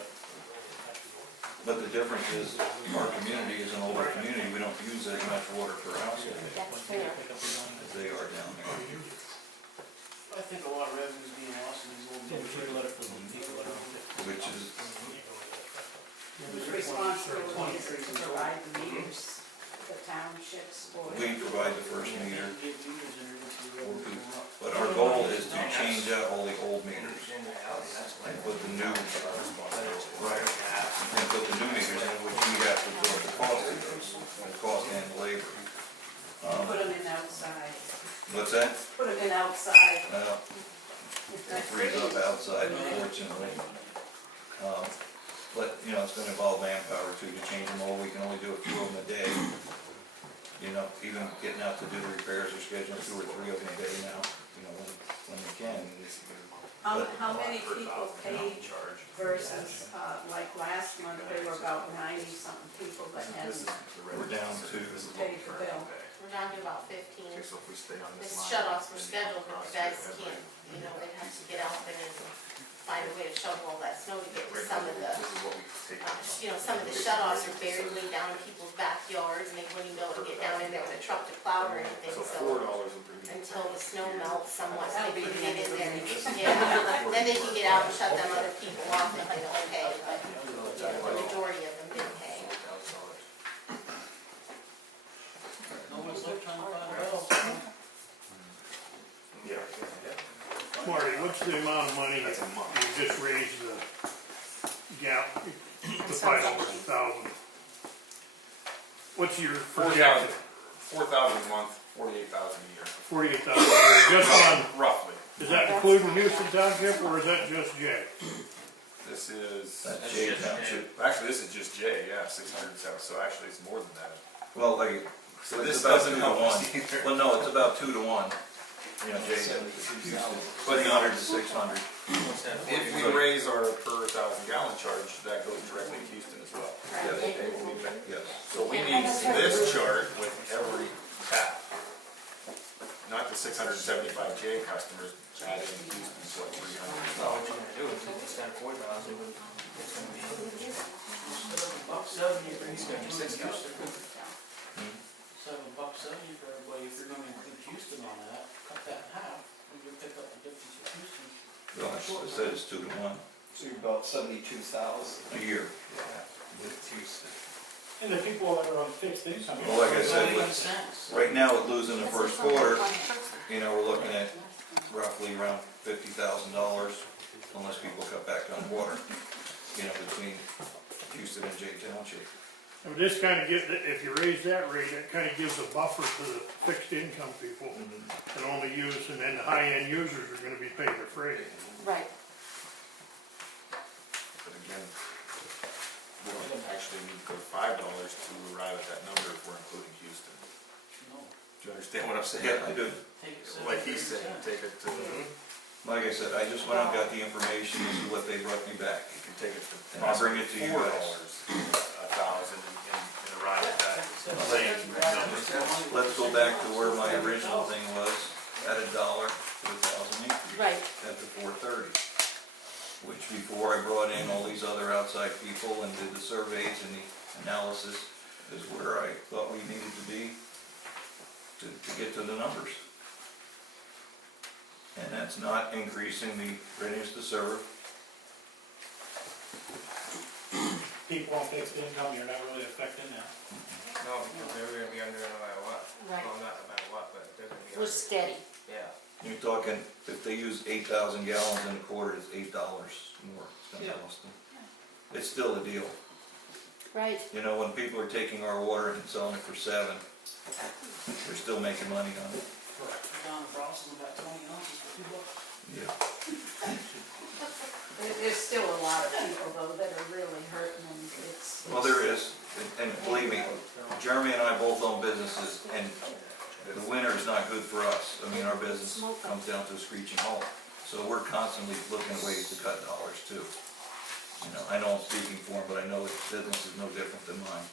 But the difference is, our community is an older community, we don't use as much water per household That's fair. as they are down there. I think a lot of revenue is being lost in these old meters. Which is, Whose responsibility is it to provide the meters, the townships, or? we provide the first meter, Get meters in there, you see revenue going up. but our goal is to change out all the old meters and put the new, right, and put the new meters in, which we have to absorb the cost of those, the cost and the labor. Put them in outside. What's that? Put them in outside. It frees up outside, unfortunately. But, you know, it's gonna involve manpower too, to change them all, we can only do a few of them a day. You know, even getting out to do the repairs, we're scheduling 2 or 3 of them a day now, you know, when they can. How many people paid versus, like last month, there were about 90-something people that hadn't We're down to, paid the bill. we're down to about 15. Okay, so if we stay on The this line. shut-offs were then you scheduled, come but the across guys here, can't, every- you know, they'd have to get out there and find a way to shovel all that snow to get to Right, some of the, This is what we take. you know, some of the shut-offs are buried way down in people's backyards, and they wouldn't even be able to get down in there with a truck to plow or anything, So so $4 would be. until the snow melts somewhat, so That'll they be can the get end in of the there, week. yeah, then they can get out and shut them other people off, and like, okay, but the majority of them didn't pay. No one's left on $5. Yeah. Marty, what's the amount of money That's a month. you just raised the gap, the $5,000? What's your projection? 4,000 a month, 48,000 a year. 48,000, just on, Roughly. is that including Houston Township, or is that just Jay? This is, That's Jay Township. actually, this is just J, yeah, 607, so actually it's more than that. Well, like, So it's this about doesn't 2 to help 1. us either. Well, no, it's about 2 to 1. You know, Jay, But 300 to 600. What's that? If we raise our per 1,000 gallon charge, that goes directly to Houston as well. Yes, They will be paid. yes. So we need this chart with every tap. Not the 675J customers, adding Houston's what, 300. Well, what you're gonna do is instead of 4,000, it's gonna be $7.70 for it's gonna be 6,000. $7.70 for everybody, if you're gonna include Houston on that, cut that in half, and you'll pick up the difference with Houston. Well, I said it's 2 to 1 So you're about 72,000. a year. With Houston. And the people that are on fixed income. Well, like I said, 21 with- cents. right now, with losing the first quarter, you know, we're looking at roughly around $50,000 unless people cut back on water, you know, between Houston and Jay Township. And this kind of gives, if you raise that rate, that kind of gives a buffer to the fixed income people that only use, and then the high-end users are gonna be paying the freight. Right. But again, we don't actually need to go to $5 to arrive at that number if we're including Houston. No, Do you understand what I'm saying? Yeah, I do. take it Like he's 70%. saying, take it to, you Like I said, I just went out and got the information, this is what they brought me back. can take it to And I'll bring it to you $4, guys. 1,000 and arrive at that same number. Let's go back to where my original thing was, at $1 for 1,000 increase. Right. At the 430. Which before I brought in all these other outside people and did the surveys and the analysis, is where I thought we needed to be to get to the numbers. And that's not increasing the readiness to serve. People on fixed income, you're not really affecting that. No, because they're gonna be under no matter what. Right. Well, not no matter what, but they're gonna be We're under. steady. Yeah. You're talking, if they use 8,000 gallons in a quarter, it's $8 more it's gonna Yeah. cost them. It's still a deal. Right. You know, when people are taking our water and selling it for $7, they're still making money on it. Down in Boston, about 20 ounces for $2. Yeah. There's still a lot of people though that are really hurting and it's. Well, there is, and believe me, Jeremy and I both own businesses, and the winter is not good for us. I mean, our business comes down to a screeching halt. So we're constantly looking at ways to cut dollars too. You know, I know I'm speaking for him, but I know his business is no different than mine.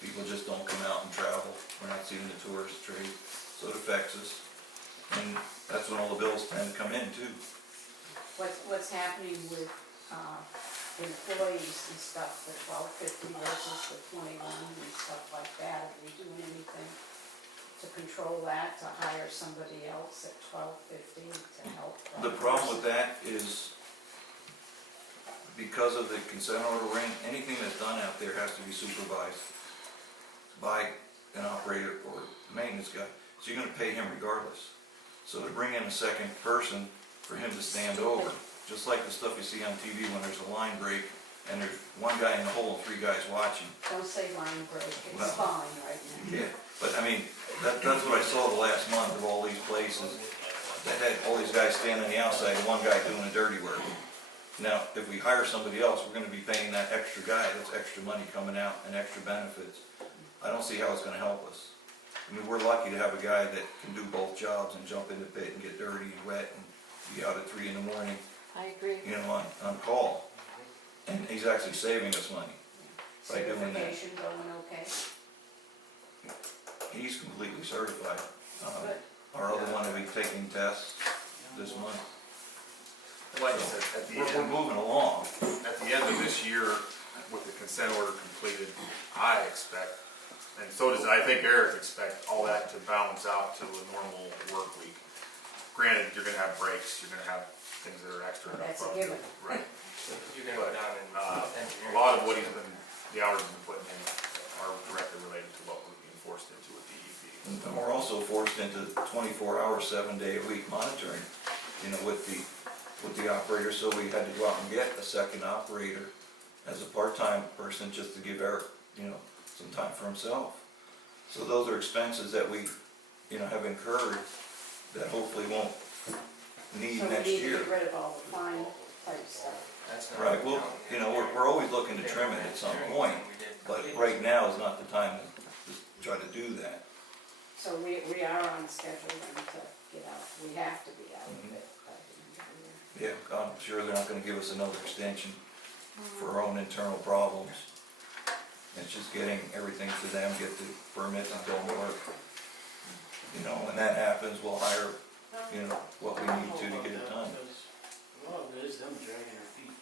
People just don't come out and travel. We're not seeing the tourist trade, so it affects us. And that's when all the bills tend to come in too. What's happening with, employees and stuff, the 1250 versus the 21 and stuff like that, are they doing anything to control that, to hire somebody else at 1250 to help? The problem with that is because of the consent order ring, anything that's done out there has to be supervised by an operator or maintenance guy. So you're gonna pay him regardless. So to bring in a second person for him to stand over, just like the stuff you see on TV when there's a line break and there's one guy in the hole and 3 guys watching. Don't say line break, it's Well, fine right now. Yeah, but I mean, that's what I saw the last month of all these places. That had all these guys standing on the outside and one guy doing the dirty work. Now, if we hire somebody else, we're gonna be paying that extra guy, that's extra money coming out and extra benefits. I don't see how it's gonna help us. I mean, we're lucky to have a guy that can do both jobs and jump in the pit and get dirty and wet and be out at 3 in the morning, I agree. you know, on call. And he's actually saving us money by doing that. Certification going okay? he's completely certified. Good. Our other one will be taking tests this month. Like I said, at the We're end, moving along. at the end of this year, with the consent order completed, I expect, and so does, I think Eric expect all that to balance out to a normal work week. Granted, you're gonna have breaks, you're gonna have things that are extra. That's a given. Right. You're gonna go down in A engineering. lot of what he's been, the hours he's been putting in are directly related to what we're being forced into with DEP. And we're also forced into 24-hour, 7-day-a-week monitoring, you know, with the operator, so we had to go out and get a second operator as a part-time person, just to give Eric, you know, some time for himself. So those are expenses that we, you know, have incurred that hopefully won't need So we next need to year. get rid of all the fine type stuff. That's not Right, well, counting. you know, we're always looking to trim it at some point, but right now is not the time to try to do that. So we are on schedule then to get out, we have to be out of it by the end of the year. Yeah, I'm sure they're not gonna give us another extension for our own internal problems. It's just getting everything to them, get the permits and go work. You know, when that happens, we'll hire, you know, what we need to get it done. A lot of it is them dragging their feet.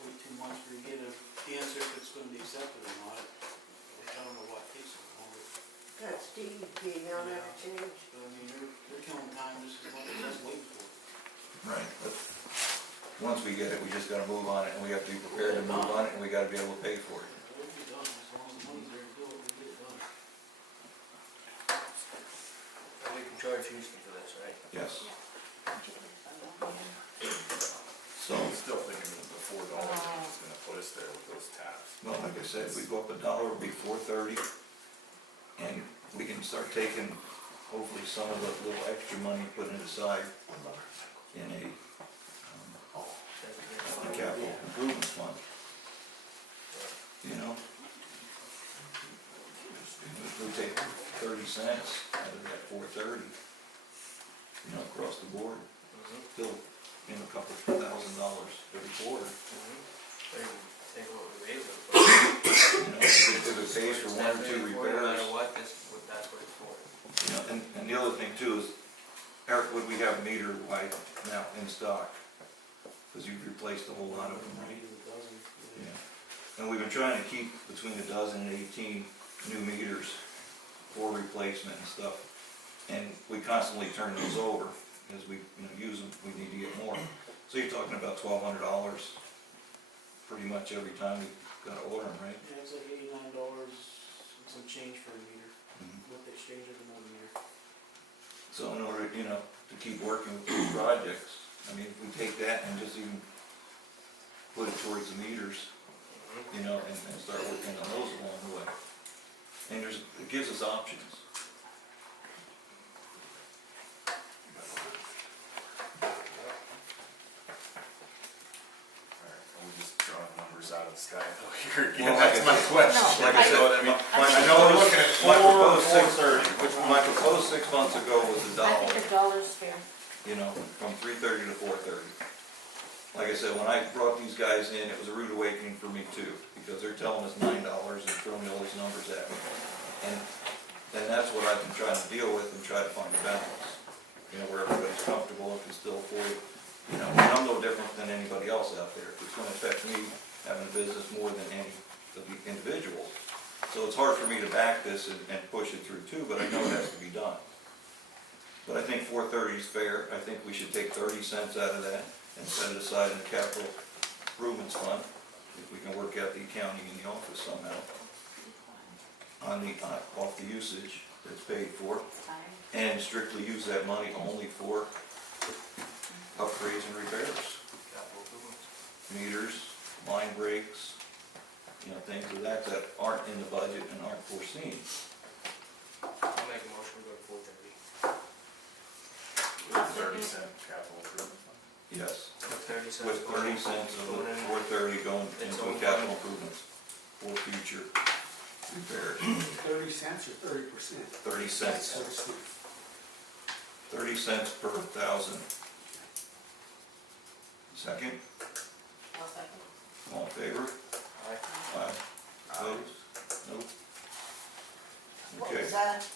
Wait 2 months for you to get an answer if it's gonna be accepted or not, which I don't know why it takes so long. That's DEP, they'll never change. But I mean, they're killing time just as much as us waiting for it. Right, but once we get it, we just gotta move on it, and we have to be prepared to move on it, and we gotta be able to pay for it. It'll be done, as long as the money's there to do it, we'll get it done. And we can charge Houston for this, right? Yes. So, I'm still thinking that the $4 is gonna put us there with those tabs. well, like I said, if we go up $1, it'll be $4.30, and we can start taking, hopefully, some of the little extra money, putting it aside in a capital improvement fund. You know? If we take 30 cents out of that 430, you know, across the board, still, you know, a couple $1,000 every quarter. Think what we raised it for. You know, if it pays for 1 or 2 No repairs. matter what, that's what it's for. You know, and the other thing too is, Eric, would we have meter wide now in stock? Because you've replaced a whole lot of them, right? Yeah. And we've been trying to keep between 12 and 18 new meters for replacement and stuff. And we constantly turn those over as we, you know, use them, we need to get more. So you're talking about $1,200 pretty much every time we gotta order them, right? Yeah, it's like $89 and some change for a meter, Mhm. with the exchange of another meter. So in order, you know, to keep working with these projects, I mean, if we take that and just even put it towards the meters, you know, and start working on those along the way. And it gives us options. Are we just throwing numbers out of the sky though here again? Well, like That's I my said- question. Like I said, I know we're looking at my proposed 630, which my proposed 6 months ago was I think $1, $1 is fair. you know, from 330 to 430. Like I said, when I brought these guys in, it was a rude awakening for me too, because they're telling us $9 and throwing all these numbers at me. And that's what I've been trying to deal with and try to find a balance. You know, where everybody's comfortable and can still afford, you know, and I'm no different than anybody else out there. It's gonna affect me having a business more than any of the individuals. So it's hard for me to back this and push it through too, but I know it has to be done. But I think 430 is fair. I think we should take 30 cents out of that and set it aside in the capital improvements fund, if we can work out the accounting in the office somehow, on the, off the usage that's paid for, and strictly use that money only for upgrades and repairs. Meters, line breaks, you know, things of that aren't in the budget and aren't foreseen. I'll make a motion to go to 430. With 30-cent capital improvement fund. Yes. With 30 cents. With 30 cents of the 430 going into capital improvements for future repairs. 30 cents or 30%? 30 cents. 30 cents per 1,000. Second, I'll second. all in favor? Aye. Aye. Opposed? Nope. What Okay. was that?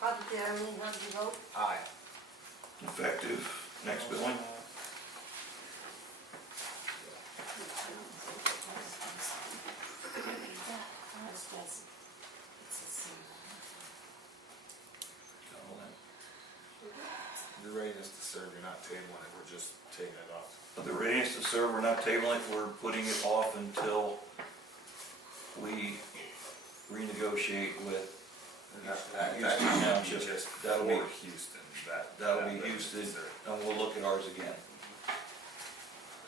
How did Jeremy, how did you vote? Aye. Effective next billing. The readiness to serve, you're not tabling it, we're just taking it off. The readiness to serve, we're not tabling it, we're putting it off until we renegotiate with Houston Township. That'll be Houston, That'll be Houston, and we'll look at ours again.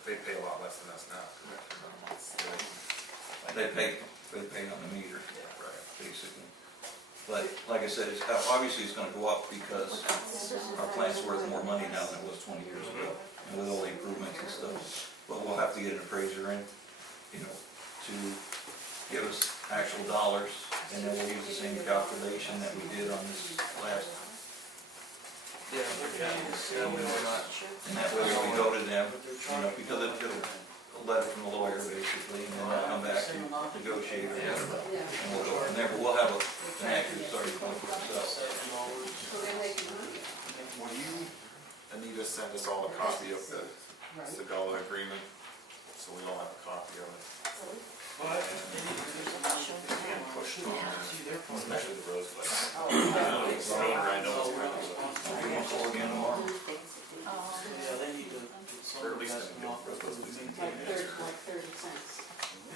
They pay a lot less than us now, correct? They pay on the meter, basically. But like I said, obviously it's gonna go up because our plant's worth more money now than it was 20 years ago, and with all the improvements and stuff. But we'll have to get an appraiser in, you know, to give us actual dollars, and then we'll use the same calculation that we did on this last. Yeah, we're not. And that way when we go to them, you know, because they'll get a letter from the lawyer basically, and then they'll come back and negotiate or whatever. And we'll go from there, but we'll have an accurate starting point for ourselves. So they're making money. Will you, Anita, send us all a copy of the Segala agreement, so we all have a copy of it? What? And push it on, especially the Rose Lake. Oh, I know it's really good. We can call again tomorrow. Yeah, they need to. Or at least I can get Rose Lake. like 30 cents.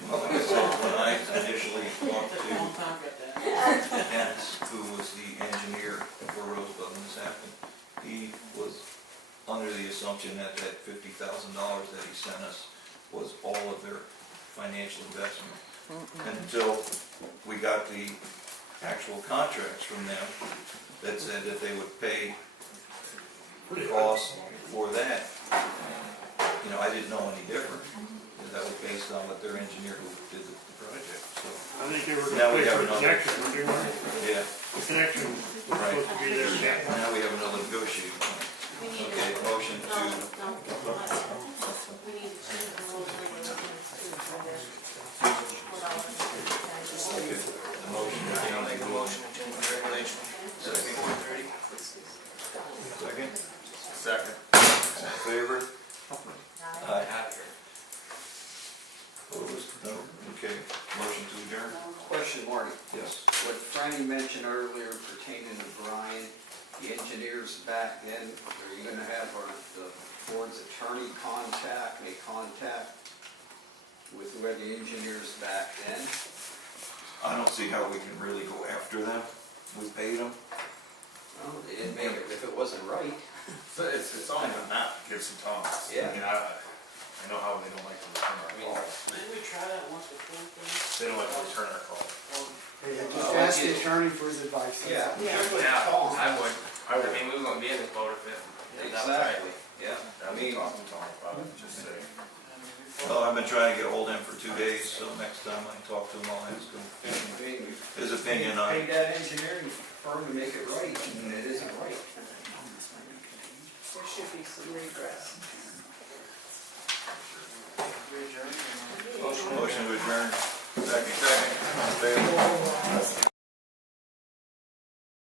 Well, like I said, when I initially talked to Dennis, who was the engineer for Rosebud when this happened, he was under the assumption that that $50,000 that he sent us was all of their financial investment. Until we got the actual contracts from them that said that they would pay the cost for that. You know, I didn't know any different. That was based on what their engineer who did the project, so. I think they were Now gonna we pay have for the another. connection, but they weren't. Yeah, The connection was Right. supposed to be there. now we have another negotiating point. Okay, motion to, We need to change the rules and regulations too for the okay, the motion to I'll change make the a motion to change the regulation, so it'll be 130. Second, Second. in favor? Aye. Opposed? No, okay, motion to adjourn? Question, Marty. Yes. What Franny mentioned earlier pertaining to Brian, the engineers back then, are you gonna have the board's attorney make contact with whoever the engineers back then? I don't see how we can really go after them. We paid them. Well, they didn't make it if it wasn't right. So it's on the map, Gibson Thomas. Yeah. I mean, I know how they don't like to return our calls. Didn't we try that once before? They don't like to return our calls. Hey, just ask the attorney for his advice. Yeah. Yeah, I would. I mean, we wouldn't be in this boat if that was right. Exactly, yeah. I mean, talk to Tom about it, just say. Well, I've been trying to get ahold of him for 2 days, so next time I talk to him, I'll ask him his opinion on Paid it. that engineering firm to make it right, and it isn't right. There should be some redress. Motion to adjourn. Second. All in favor?